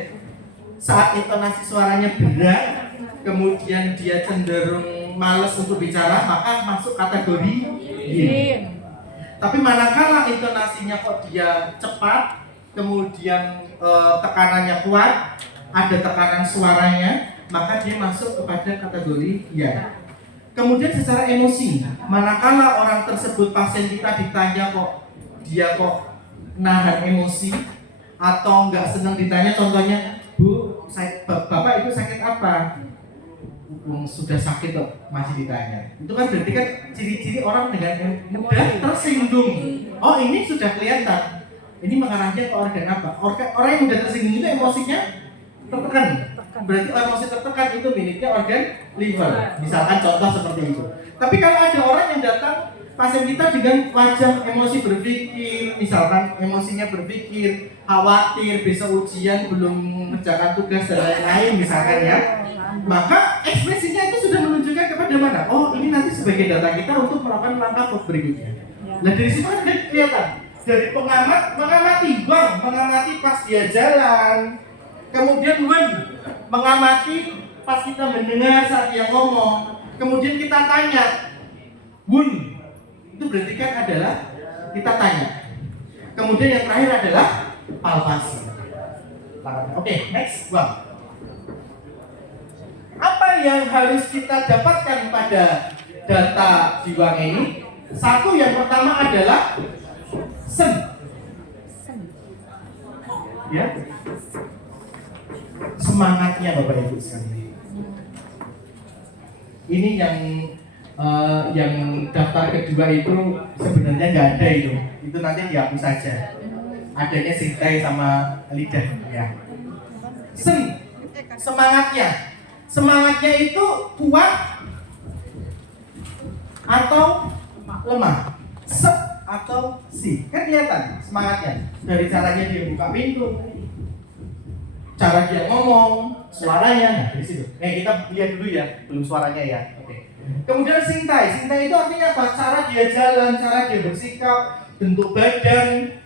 Saat intonasi suaranya berat, kemudian dia cenderung malas untuk bicara, maka masuk kategori yin. Tapi manakala intonasinya kok dia cepat, kemudian tekanannya kuat, ada tekanan suaranya, maka dia masuk kepada kategori yang. Kemudian secara emosi, manakala orang tersebut pasien kita ditanya kok dia kok nahan emosi atau nggak senang ditanya, contohnya Bu, Bapak itu sakit apa? Sudah sakit kok masih ditanya. Itu kan berarti kan ciri-ciri orang dengan mudah tersinggung. Oh ini sudah kelihatan. Ini mengarahnya ke organ apa? Orang yang mudah tersinggung itu emosinya tertekan. Berarti emosi tertekan itu miliknya organ liver. Misalkan contoh seperti itu. Tapi kalau ada orang yang datang pasien kita dengan wajah emosi berpikir, misalkan emosinya berpikir, khawatir besok ujian belum mengerjakan tugas dan lain-lain misalkan ya, maka ekspresinya itu sudah menunjukkan kepada mana? Oh ini nanti sebagai data kita untuk melakukan langkah berikutnya. Nah dari situ kan kelihatan dari pengamat mengamati bang, mengamati pas dia jalan, kemudian mengamati pas kita mendengar saat dia ngomong, kemudian kita tanya, itu berarti kan adalah kita tanya. Kemudian yang terakhir adalah palpasi. Oke, next bang. Apa yang harus kita dapatkan pada data Jiwang ini? Satu yang pertama adalah sen. Ya. Semangatnya Bapak Ibu sekalian. Ini yang daftar kedua itu sebenarnya nggak ada itu nanti dihapus saja. Adanya sintai sama lidah ya. Semangatnya itu kuat atau lemah, atau kan kelihatan semangatnya dari caranya dia buka pintu, cara dia ngomong, suaranya. Nah dari situ. Kita lihat dulu ya, belum suaranya ya. Oke. Kemudian sintai itu artinya apa? Cara dia jalan, cara dia bersikap, bentuk badan.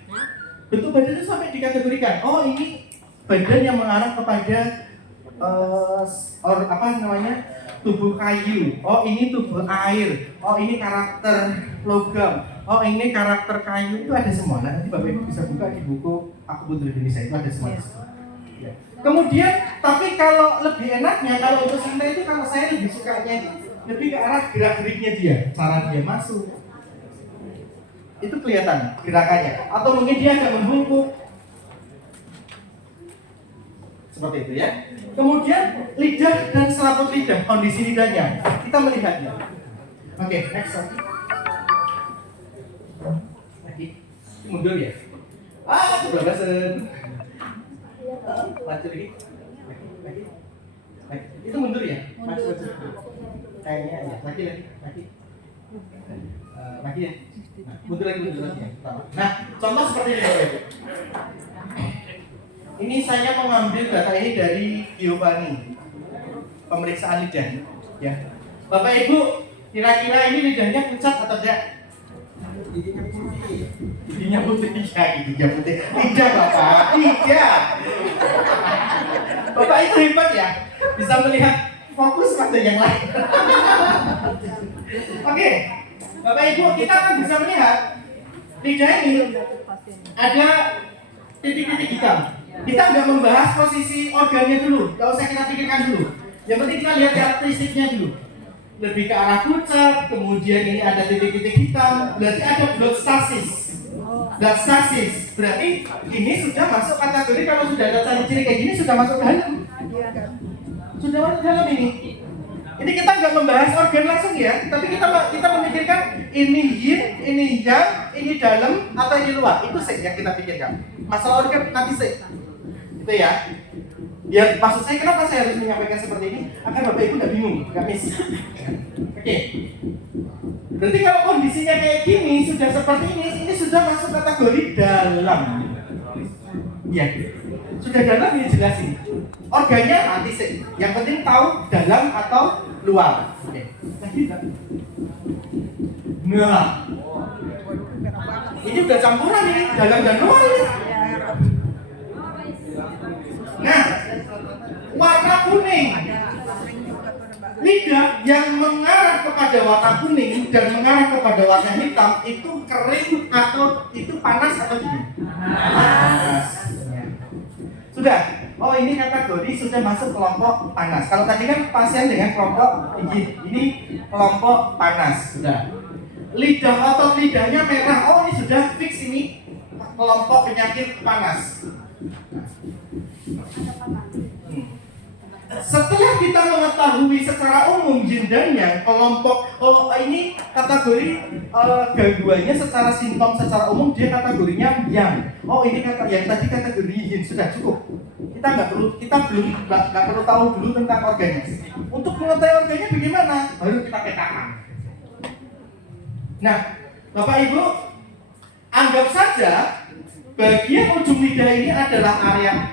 Bentuk badan itu sampai dikategorikan. Oh ini badan yang mengarah kepada tubuh kayu. Oh ini tubuh air. Oh ini karakter logam. Oh ini karakter kayu. Itu ada semua. Nah, nanti Bapak Ibu bisa buka di buku Aku Putri Indonesia itu ada semua. Ya. Kemudian, tapi kalau lebih enaknya kalau untuk sintai itu kalau saya lebih sukanya itu lebih ke arah gerak-geriknya dia, cara dia masuk. Itu kelihatan gerakannya. Atau mungkin dia agak membungkuk. Seperti itu ya. Kemudian lidah dan selaput lidah, kondisi lidahnya. Kita melihatnya. Oke, next lagi. Mundur ya. Kebablasan. Lanjut lagi. Lagi. Itu mundur ya? Maju. Kayaknya ya. Lagi. Lagi ya. Nah, mundur lagi ya. Nah, contoh seperti ini Bapak Ibu. Ini saya mengambil data ini dari Giovanni, pemeriksaan lidah. Ya, Bapak Ibu, kira-kira ini lidahnya pucat atau tidak? Giginya putih, ya giginya putih. Lidah Bapak, lidah. Bapak itu hebat ya, bisa melihat fokus pada yang lain. Oke, Bapak Ibu, kita akan bisa melihat lidah ini ada titik-titik hitam. Kita nggak membahas posisi organnya dulu, nggak usah kita pikirkan dulu. Yang penting kita lihat karakteristiknya dulu. Lebih ke arah pucat, kemudian ini ada titik-titik hitam, berarti ada blood stasis. Diastasis. Berarti ini sudah masuk kategori, kalau sudah ada ciri-ciri kayak gini sudah masuk dalam. Sudah masuk dalam ini. Ini kita nggak membahas organ langsung ya, tapi kita memikirkan ini yin, ini yang, ini dalam atau ini luar. Itu sih yang kita pikirkan. Masalah organ nanti sih. Itu ya. Biar maksud saya kenapa saya harus menyampaikan seperti ini agar Bapak Ibu nggak bingung, nggak miss. Oke. Berarti kalau kondisinya kayak gini, sudah seperti ini sudah masuk kategori dalam. Iya. Sudah dalam ini jelas ini. Organnya nanti sih. Yang penting tahu dalam atau luar. Oke. Nah. Ini udah campuran ini, dalam dan luar ini. Nah, warna kuning. Lidah yang mengarah kepada warna kuning dan mengarah kepada warna hitam itu kering atau itu panas atau dingin? Panas. Sudah. Oh, ini kategori sudah masuk kelompok panas. Kalau tadi kan pasien dengan kelompok dingin, ini kelompok panas. Sudah. Lidah atau lidahnya merah. Oh, ini sudah fix ini kelompok penyakit panas. Setelah kita mengetahui secara umum yin dan yang, kelompok ini kategori gangguannya secara simptom secara umum dia kategorinya yang. Oh, ini kata yang tadi kategori yin, sudah cukup. Kita belum perlu tahu dulu tentang organnya. Untuk mengetahui organnya bagaimana? Baru kita petakan. Nah, Bapak Ibu, anggap saja bagian ujung lidah ini adalah area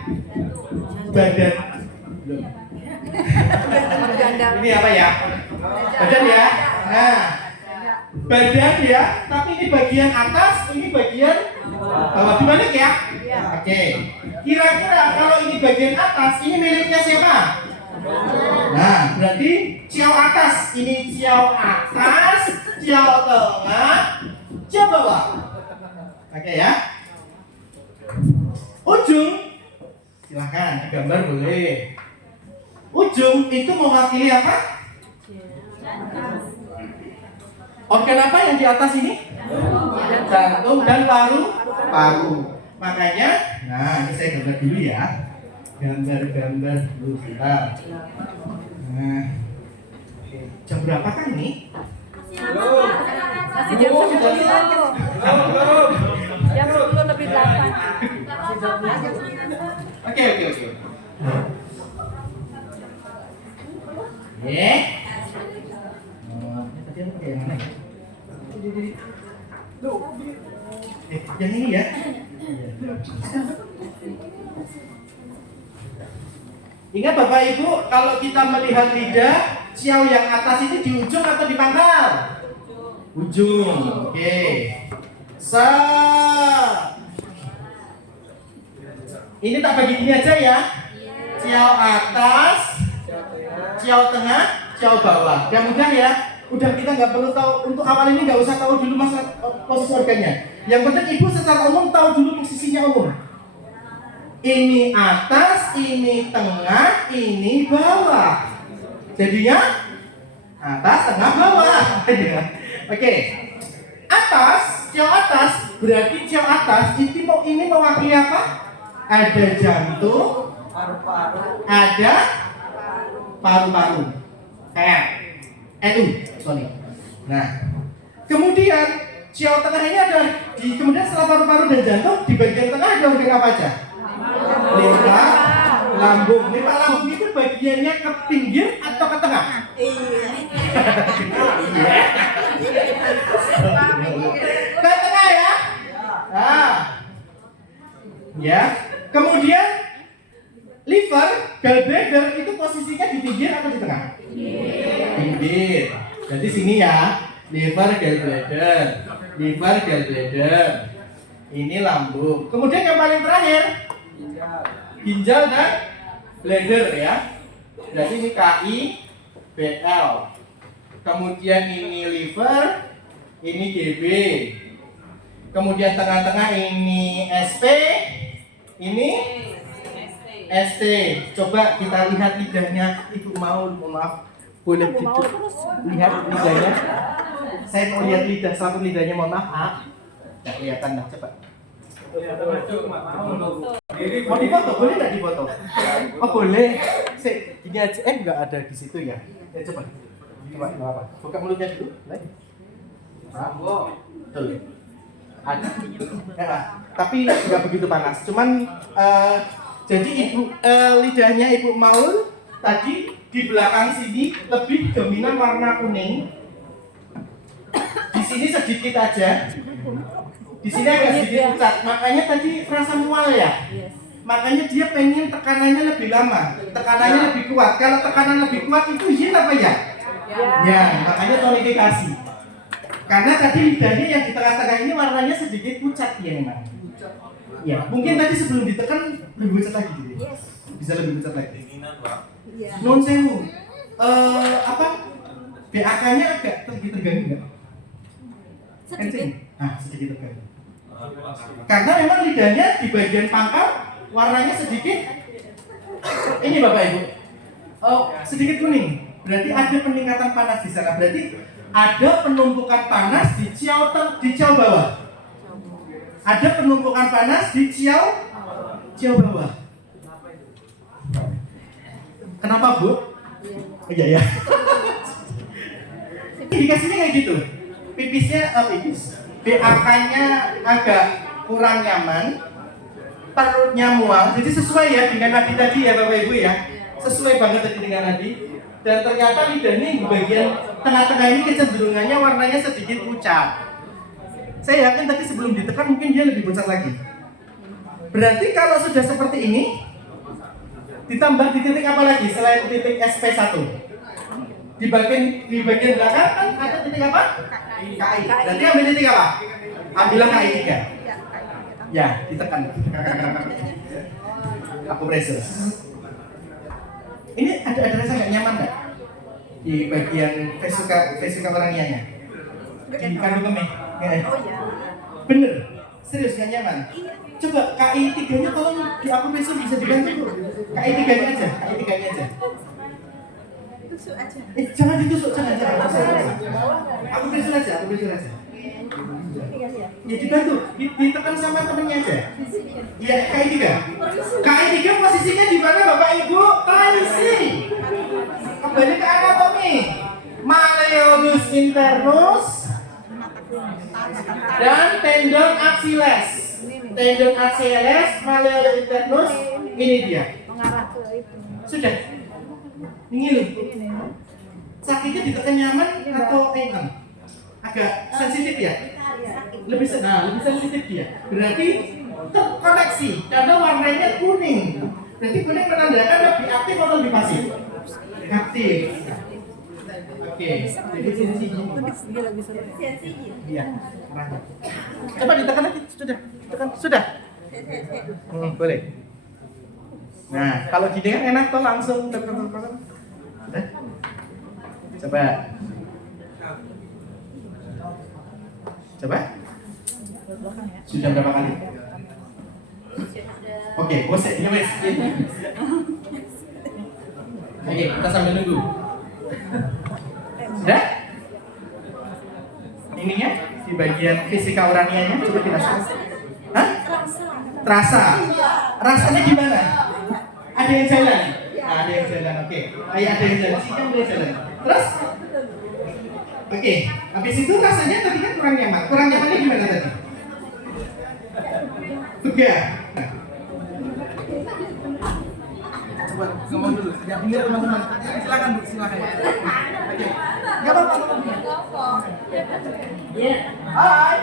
badan. Ini apa ya? Badan ya. Nah, badan ya. Tapi ini bagian atas, ini bagian bawah. Dibalik ya? Oke. Kira-kira kalau ini bagian atas, ini miliknya siapa? Nah, berarti ciao atas. Ini ciao atas, ciao tengah, ciao bawah. Oke ya. Ujung, silakan digambar boleh. Ujung itu mewakili apa? Organ apa yang di atas ini? Jantung dan paru. Makanya, nah ini saya gambar dulu ya. Gambar dulu sebentar. Nah, jam berapa kan ini? Masih jam 9. Jam 10 lebih 8. Oke. Yang ini ya. Ingat Bapak Ibu, kalau kita melihat lidah, ciao yang atas ini di ujung atau di pangkal? Ujung. Oke. Ini tak bagi gini aja ya. Ciao atas, ciao tengah, ciao bawah. Yang mudah ya. Udah kita nggak perlu tahu, untuk awal ini nggak usah tahu dulu masalah posisi organnya. Yang penting ibu secara umum tahu dulu posisinya umum. Ini atas, ini tengah, ini bawah. Jadinya atas, tengah, bawah. Oke. Atas, ciao atas berarti ciao atas ini mewakili apa? Ada jantung, ada paru-paru. Kayak Nah, kemudian ciao tengah ini ada kemudian setelah paru-paru dan jantung di bagian tengah ada organ apa aja? Limpa, lambung. Limpa lambung itu bagiannya ke pinggir atau ke tengah? Ke tengah ya? Nah, ya. Kemudian liver, gallbladder itu posisinya di pinggir atau di tengah? Pinggir. Jadi sini ya, liver, gallbladder. Ini lambung. Kemudian yang paling terakhir, ginjal dan bladder ya. Jadi ini KI, BL. Kemudian ini liver, ini GB. Kemudian tengah-tengah ini SP, ini ST. Coba kita lihat lidahnya. Ibu mohon maaf. Boleh lihat lidahnya. Saya mau lihat lidah, satu lidahnya, mohon maaf. Nggak kelihatan lah, coba. Mau difoto? Boleh nggak difoto? Oh boleh. Gini aja. Nggak ada di situ ya. Ya coba. Coba nggak apa. Buka mulutnya dulu. Tuh. Ada. Ya, tapi nggak begitu panas. Cuman jadi lidahnya Ibu Maul tadi di belakang sini lebih dominan warna kuning. Di sini sedikit aja. Di sini agak sedikit pucat. Makanya tadi rasa mual ya. Makanya dia pengen tekanannya lebih lama, tekanannya lebih kuat. Kalau tekanan lebih kuat itu yin apa ya? Ya, makanya tonifikasi. Karena tadi lidahnya yang di tengah-tengah ini warnanya sedikit pucat ya memang. Ya, mungkin tadi sebelum ditekan lebih pucat lagi gitu. Bisa lebih pucat lagi. Non sewu. BAK-nya agak terganggu nggak? Sedikit. Sedikit terganggu. Karena memang lidahnya di bagian pangkal warnanya sedikit. Ini Bapak Ibu. Sedikit kuning. Berarti ada peningkatan panas di sana. Berarti ada penumpukan panas di ciao bawah. Ada penumpukan panas di ciao bawah. Kenapa Bu? Iya ya. Indikasinya kayak gitu. Pipisnya BAK-nya agak kurang nyaman, perutnya mual. Jadi sesuai ya dengan Nadi tadi ya Bapak Ibu ya. Sesuai banget tadi dengan Nadi. Dan ternyata lidahnya di bagian tengah-tengah ini kecenderungannya warnanya sedikit pucat. Saya yakin tadi sebelum ditekan mungkin dia lebih pucat lagi. Berarti kalau sudah seperti ini, ditambah di titik apa lagi selain titik SP1? Di bagian belakang kan ada titik apa? KI. Berarti ambil titik apa? Ambillah KI 3. Ya, ditekan. Aku pressure. Ini ada rasa nggak nyaman nggak? Di bagian vesuka perangiannya? Di kandung kemih? Bener? Serius nggak nyaman? Coba KI 3-nya tolong di aku pressure bisa dibantu. KI 3-nya aja. Tusuk aja. Jangan ditusuk, jangan. Aku pressure aja. Ya dibantu, ditekan sama temennya aja. Ya KI 3. KI 3 posisinya di mana Bapak Ibu? Traisi. Kembali ke anatomi. Malleolus internus dan tendon axillaris. Tendon axillaris, malleolus internus, ini dia. Mengarah ke itu. Sudah. Ini loh. Sakitnya ditekan nyaman atau enggak? Agak sensitif ya? Lebih sensitif dia. Berarti terkoneksi karena warnanya kuning. Berarti kuning menandakan lebih aktif atau lebih pasif? Aktif. Oke. Jadi sini. Iya. Coba ditekan lagi. Sudah. Boleh. Nah, kalau gini kan enak tuh langsung. Coba. Sudah berapa kali? Oke, bosan ini wes. Oke, kita sambil nunggu. Sudah? Ininya di bagian fisika uranianya coba dirasakan. Hah? Terasa. Rasanya gimana? Ada yang jalan? Ada yang jalan, oke. Ada yang jalan, sini boleh jalan. Terus? Oke, habis itu rasanya tadi kan kurang nyaman. Kurang nyamannya gimana tadi? Begah. Coba ngomong dulu. Ya, dengar teman-teman. Silakan Bu, silakan. Oke. Enggak apa-apa. Ya. Hai.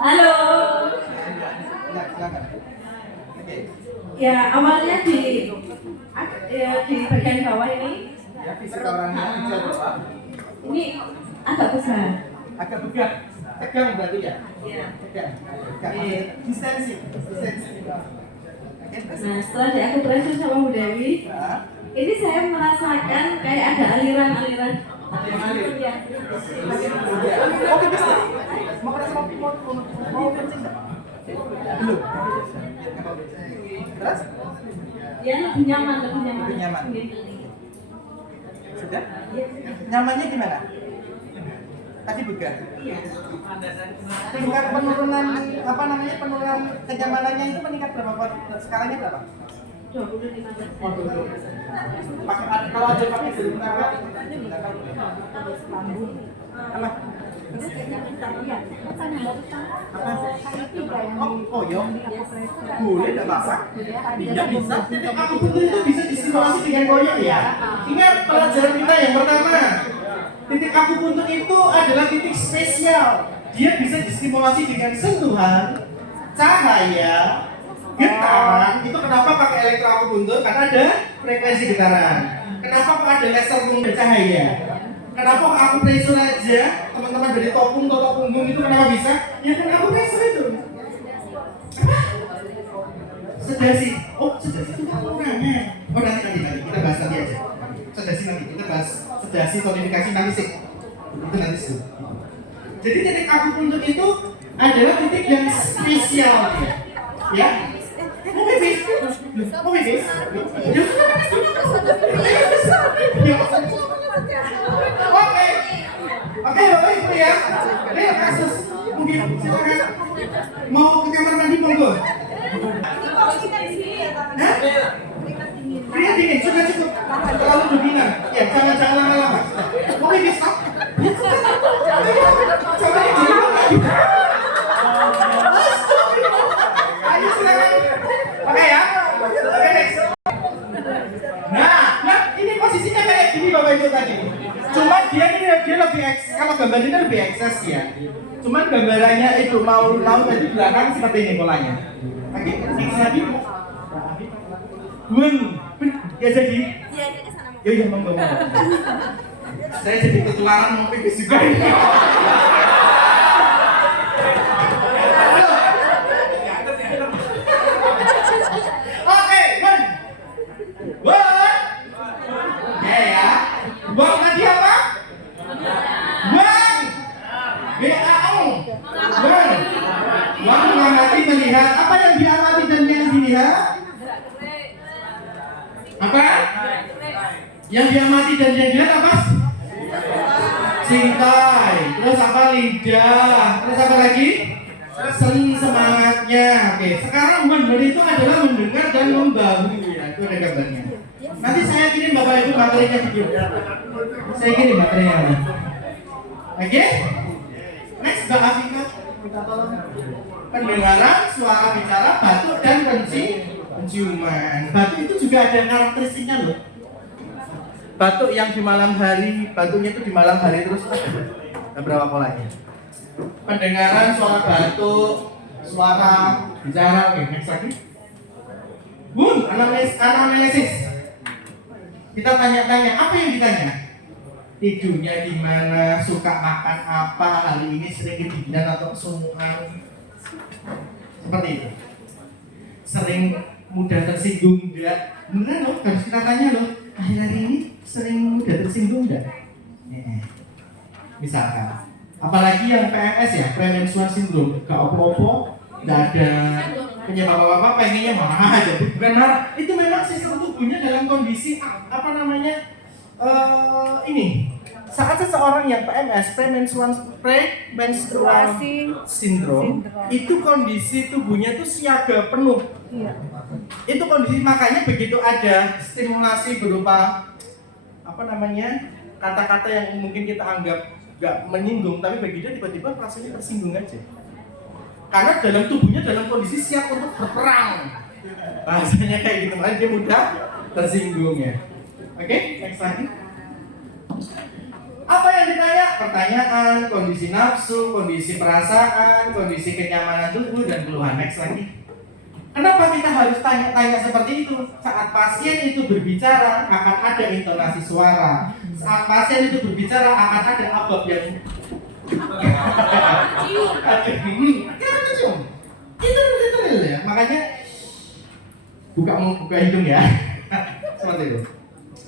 Halo. Ya, silakan. Oke. Ya, awalnya di bagian bawah ini. Ya, fisika orangnya bisa bawah. Ini agak besar. Agak begah. Tegang berarti ya? Iya. Tegang. Distensi. Nah, setelah diakupressur sama Bu Dewi, ini saya merasakan kayak ada aliran-aliran. Iya. Oke, bisa. Mau keras mau kencing enggak? Belum. Terus? Ya, lebih nyaman. Lebih nyaman. Sudah? Nyamannya gimana? Tadi bukan. Tingkat penurunan apa namanya penurunan kenyamanannya itu meningkat berapa? Skalanya berapa? 25%. Kalau ada pakai sebentar apa? Oh ya, boleh tidak apa-apa. Tidak bisa. Titik akupuntur itu bisa distimulasi dengan koyak ya. Ingat pelajaran kita yang pertama. Titik akupuntur itu adalah titik spesial. Dia bisa distimulasi dengan sentuhan, cahaya, getaran. Itu kenapa pakai elektroakupuntur? Karena ada frekuensi getaran. Kenapa ada laser cahaya? Kenapa aku pressure aja, teman-teman dari topung atau punggung itu kenapa bisa? Ya kan aku pressure itu. Apa? Sedasi. Oh, sedasi itu kurangnya. Oh nanti kita bahas nanti aja. Sedasi nanti kita bahas sedasi tonifikasi nanti sih. Itu nanti sih. Jadi titik akupuntur itu adalah titik yang spesial ya. Oh bebis. Oh bebis. Oke, Bapak Ibu ya. Lihat kasus. Mungkin silakan. Mau ke kamar mandi monggo. Keringat dingin, sudah cukup. Terlalu dominan. Ya, jangan lama-lama. Mau bisa? Coba ini. Ayo silakan. Oke ya. Oke next. Nah, ini posisinya kayak gini Bapak Ibu tadi. Cuma dia lebih kalau gambar ini lebih ekses ya. Cuman gambarannya itu mau tadi belakang seperti ini polanya. Oke, next lagi. Bun, ya jadi. Iya, dia ke sana. Ya monggo. Saya jadi ketularan mau pipis juga ini. Oke, Bun. Ya. Bang tadi apa? Bang. BAU. Bang. Bang mengamati melihat apa yang diamati dan yang dilihat? Apa? Yang diamati dan yang dilihat apa? Singkai. Terus apa? Lidah. Terus apa lagi? Seni semangatnya. Oke. Sekarang benar itu adalah mendengar dan membahu ya. Itu ada gambarnya. Nanti saya kirim Bapak Ibu materinya video. Saya kirim materinya. Oke? Next Mbak Afika, kita tolong. Pendengaran, suara bicara, batuk dan penciuman. Batuk itu juga ada karakteristiknya loh. Batuk yang di malam hari, batuknya itu di malam hari terus. Ada berapa polanya? Pendengaran, suara batuk, suara bicara. Oke, next lagi. Bun, anamnesis. Kita tanya-tanya, apa yang ditanya? Tidurnya di mana, suka makan apa, hari ini sering kedinginan atau kesumuan. Seperti itu. Sering mudah tersinggung enggak? Beneran loh, harus kita tanya loh. Akhir-akhir ini sering mudah tersinggung enggak? Misalkan. Apalagi yang PMS ya, premenstrual syndrome. Gak opo-opo, enggak ada penyebab apa-apa, pengennya marah aja. Bukan marah, itu memang sistem tubuhnya dalam kondisi apa namanya? Ini saat seseorang yang PMS premenstrual syndrome itu kondisi tubuhnya itu siaga penuh. Iya. Itu kondisi makanya begitu ada stimulasi berupa apa namanya kata-kata yang mungkin kita anggap nggak menyinggung tapi bagi dia tiba-tiba rasanya tersinggung aja. Karena dalam tubuhnya dalam kondisi siap untuk berperang. Bahasanya kayak gitu, makanya dia mudah tersinggung ya. Oke, next lagi. Apa yang ditanya? Pertanyaan, kondisi nafsu, kondisi perasaan, kondisi kenyamanan tubuh dan keluhan. Next lagi. Kenapa kita harus tanya-tanya seperti itu? Saat pasien itu berbicara akan ada intonasi suara. Saat pasien itu berbicara akan ada abab yang itu ya. Makanya buka hidung ya. Seperti itu.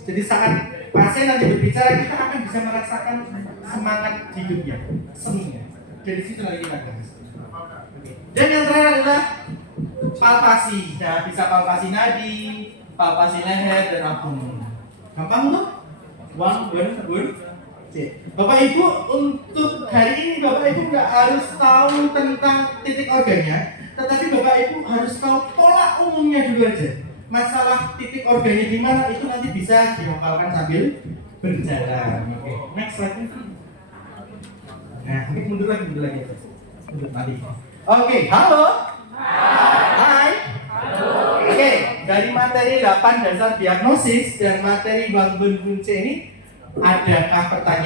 Jadi saat pasien nanti berbicara kita akan bisa merasakan semangat hidupnya, seninya. Dari situ lagi kita bahas. Dan yang terakhir adalah palpasi. Ya, bisa palpasi nadi, palpasi leher dan abdomen. Gampang tuh? One, Bapak Ibu, untuk hari ini Bapak Ibu nggak harus tahu tentang titik organnya, tetapi Bapak Ibu harus tahu pola umumnya dulu aja. Masalah titik organnya di mana itu nanti bisa dihafalkan sambil berjalan. Oke, next slide. Nah, mundur lagi. Mundur tadi. Oke, halo. Hai. Oke, dari materi 8 dasar diagnosis dan materi bangun kunci ini, adakah pertanyaan?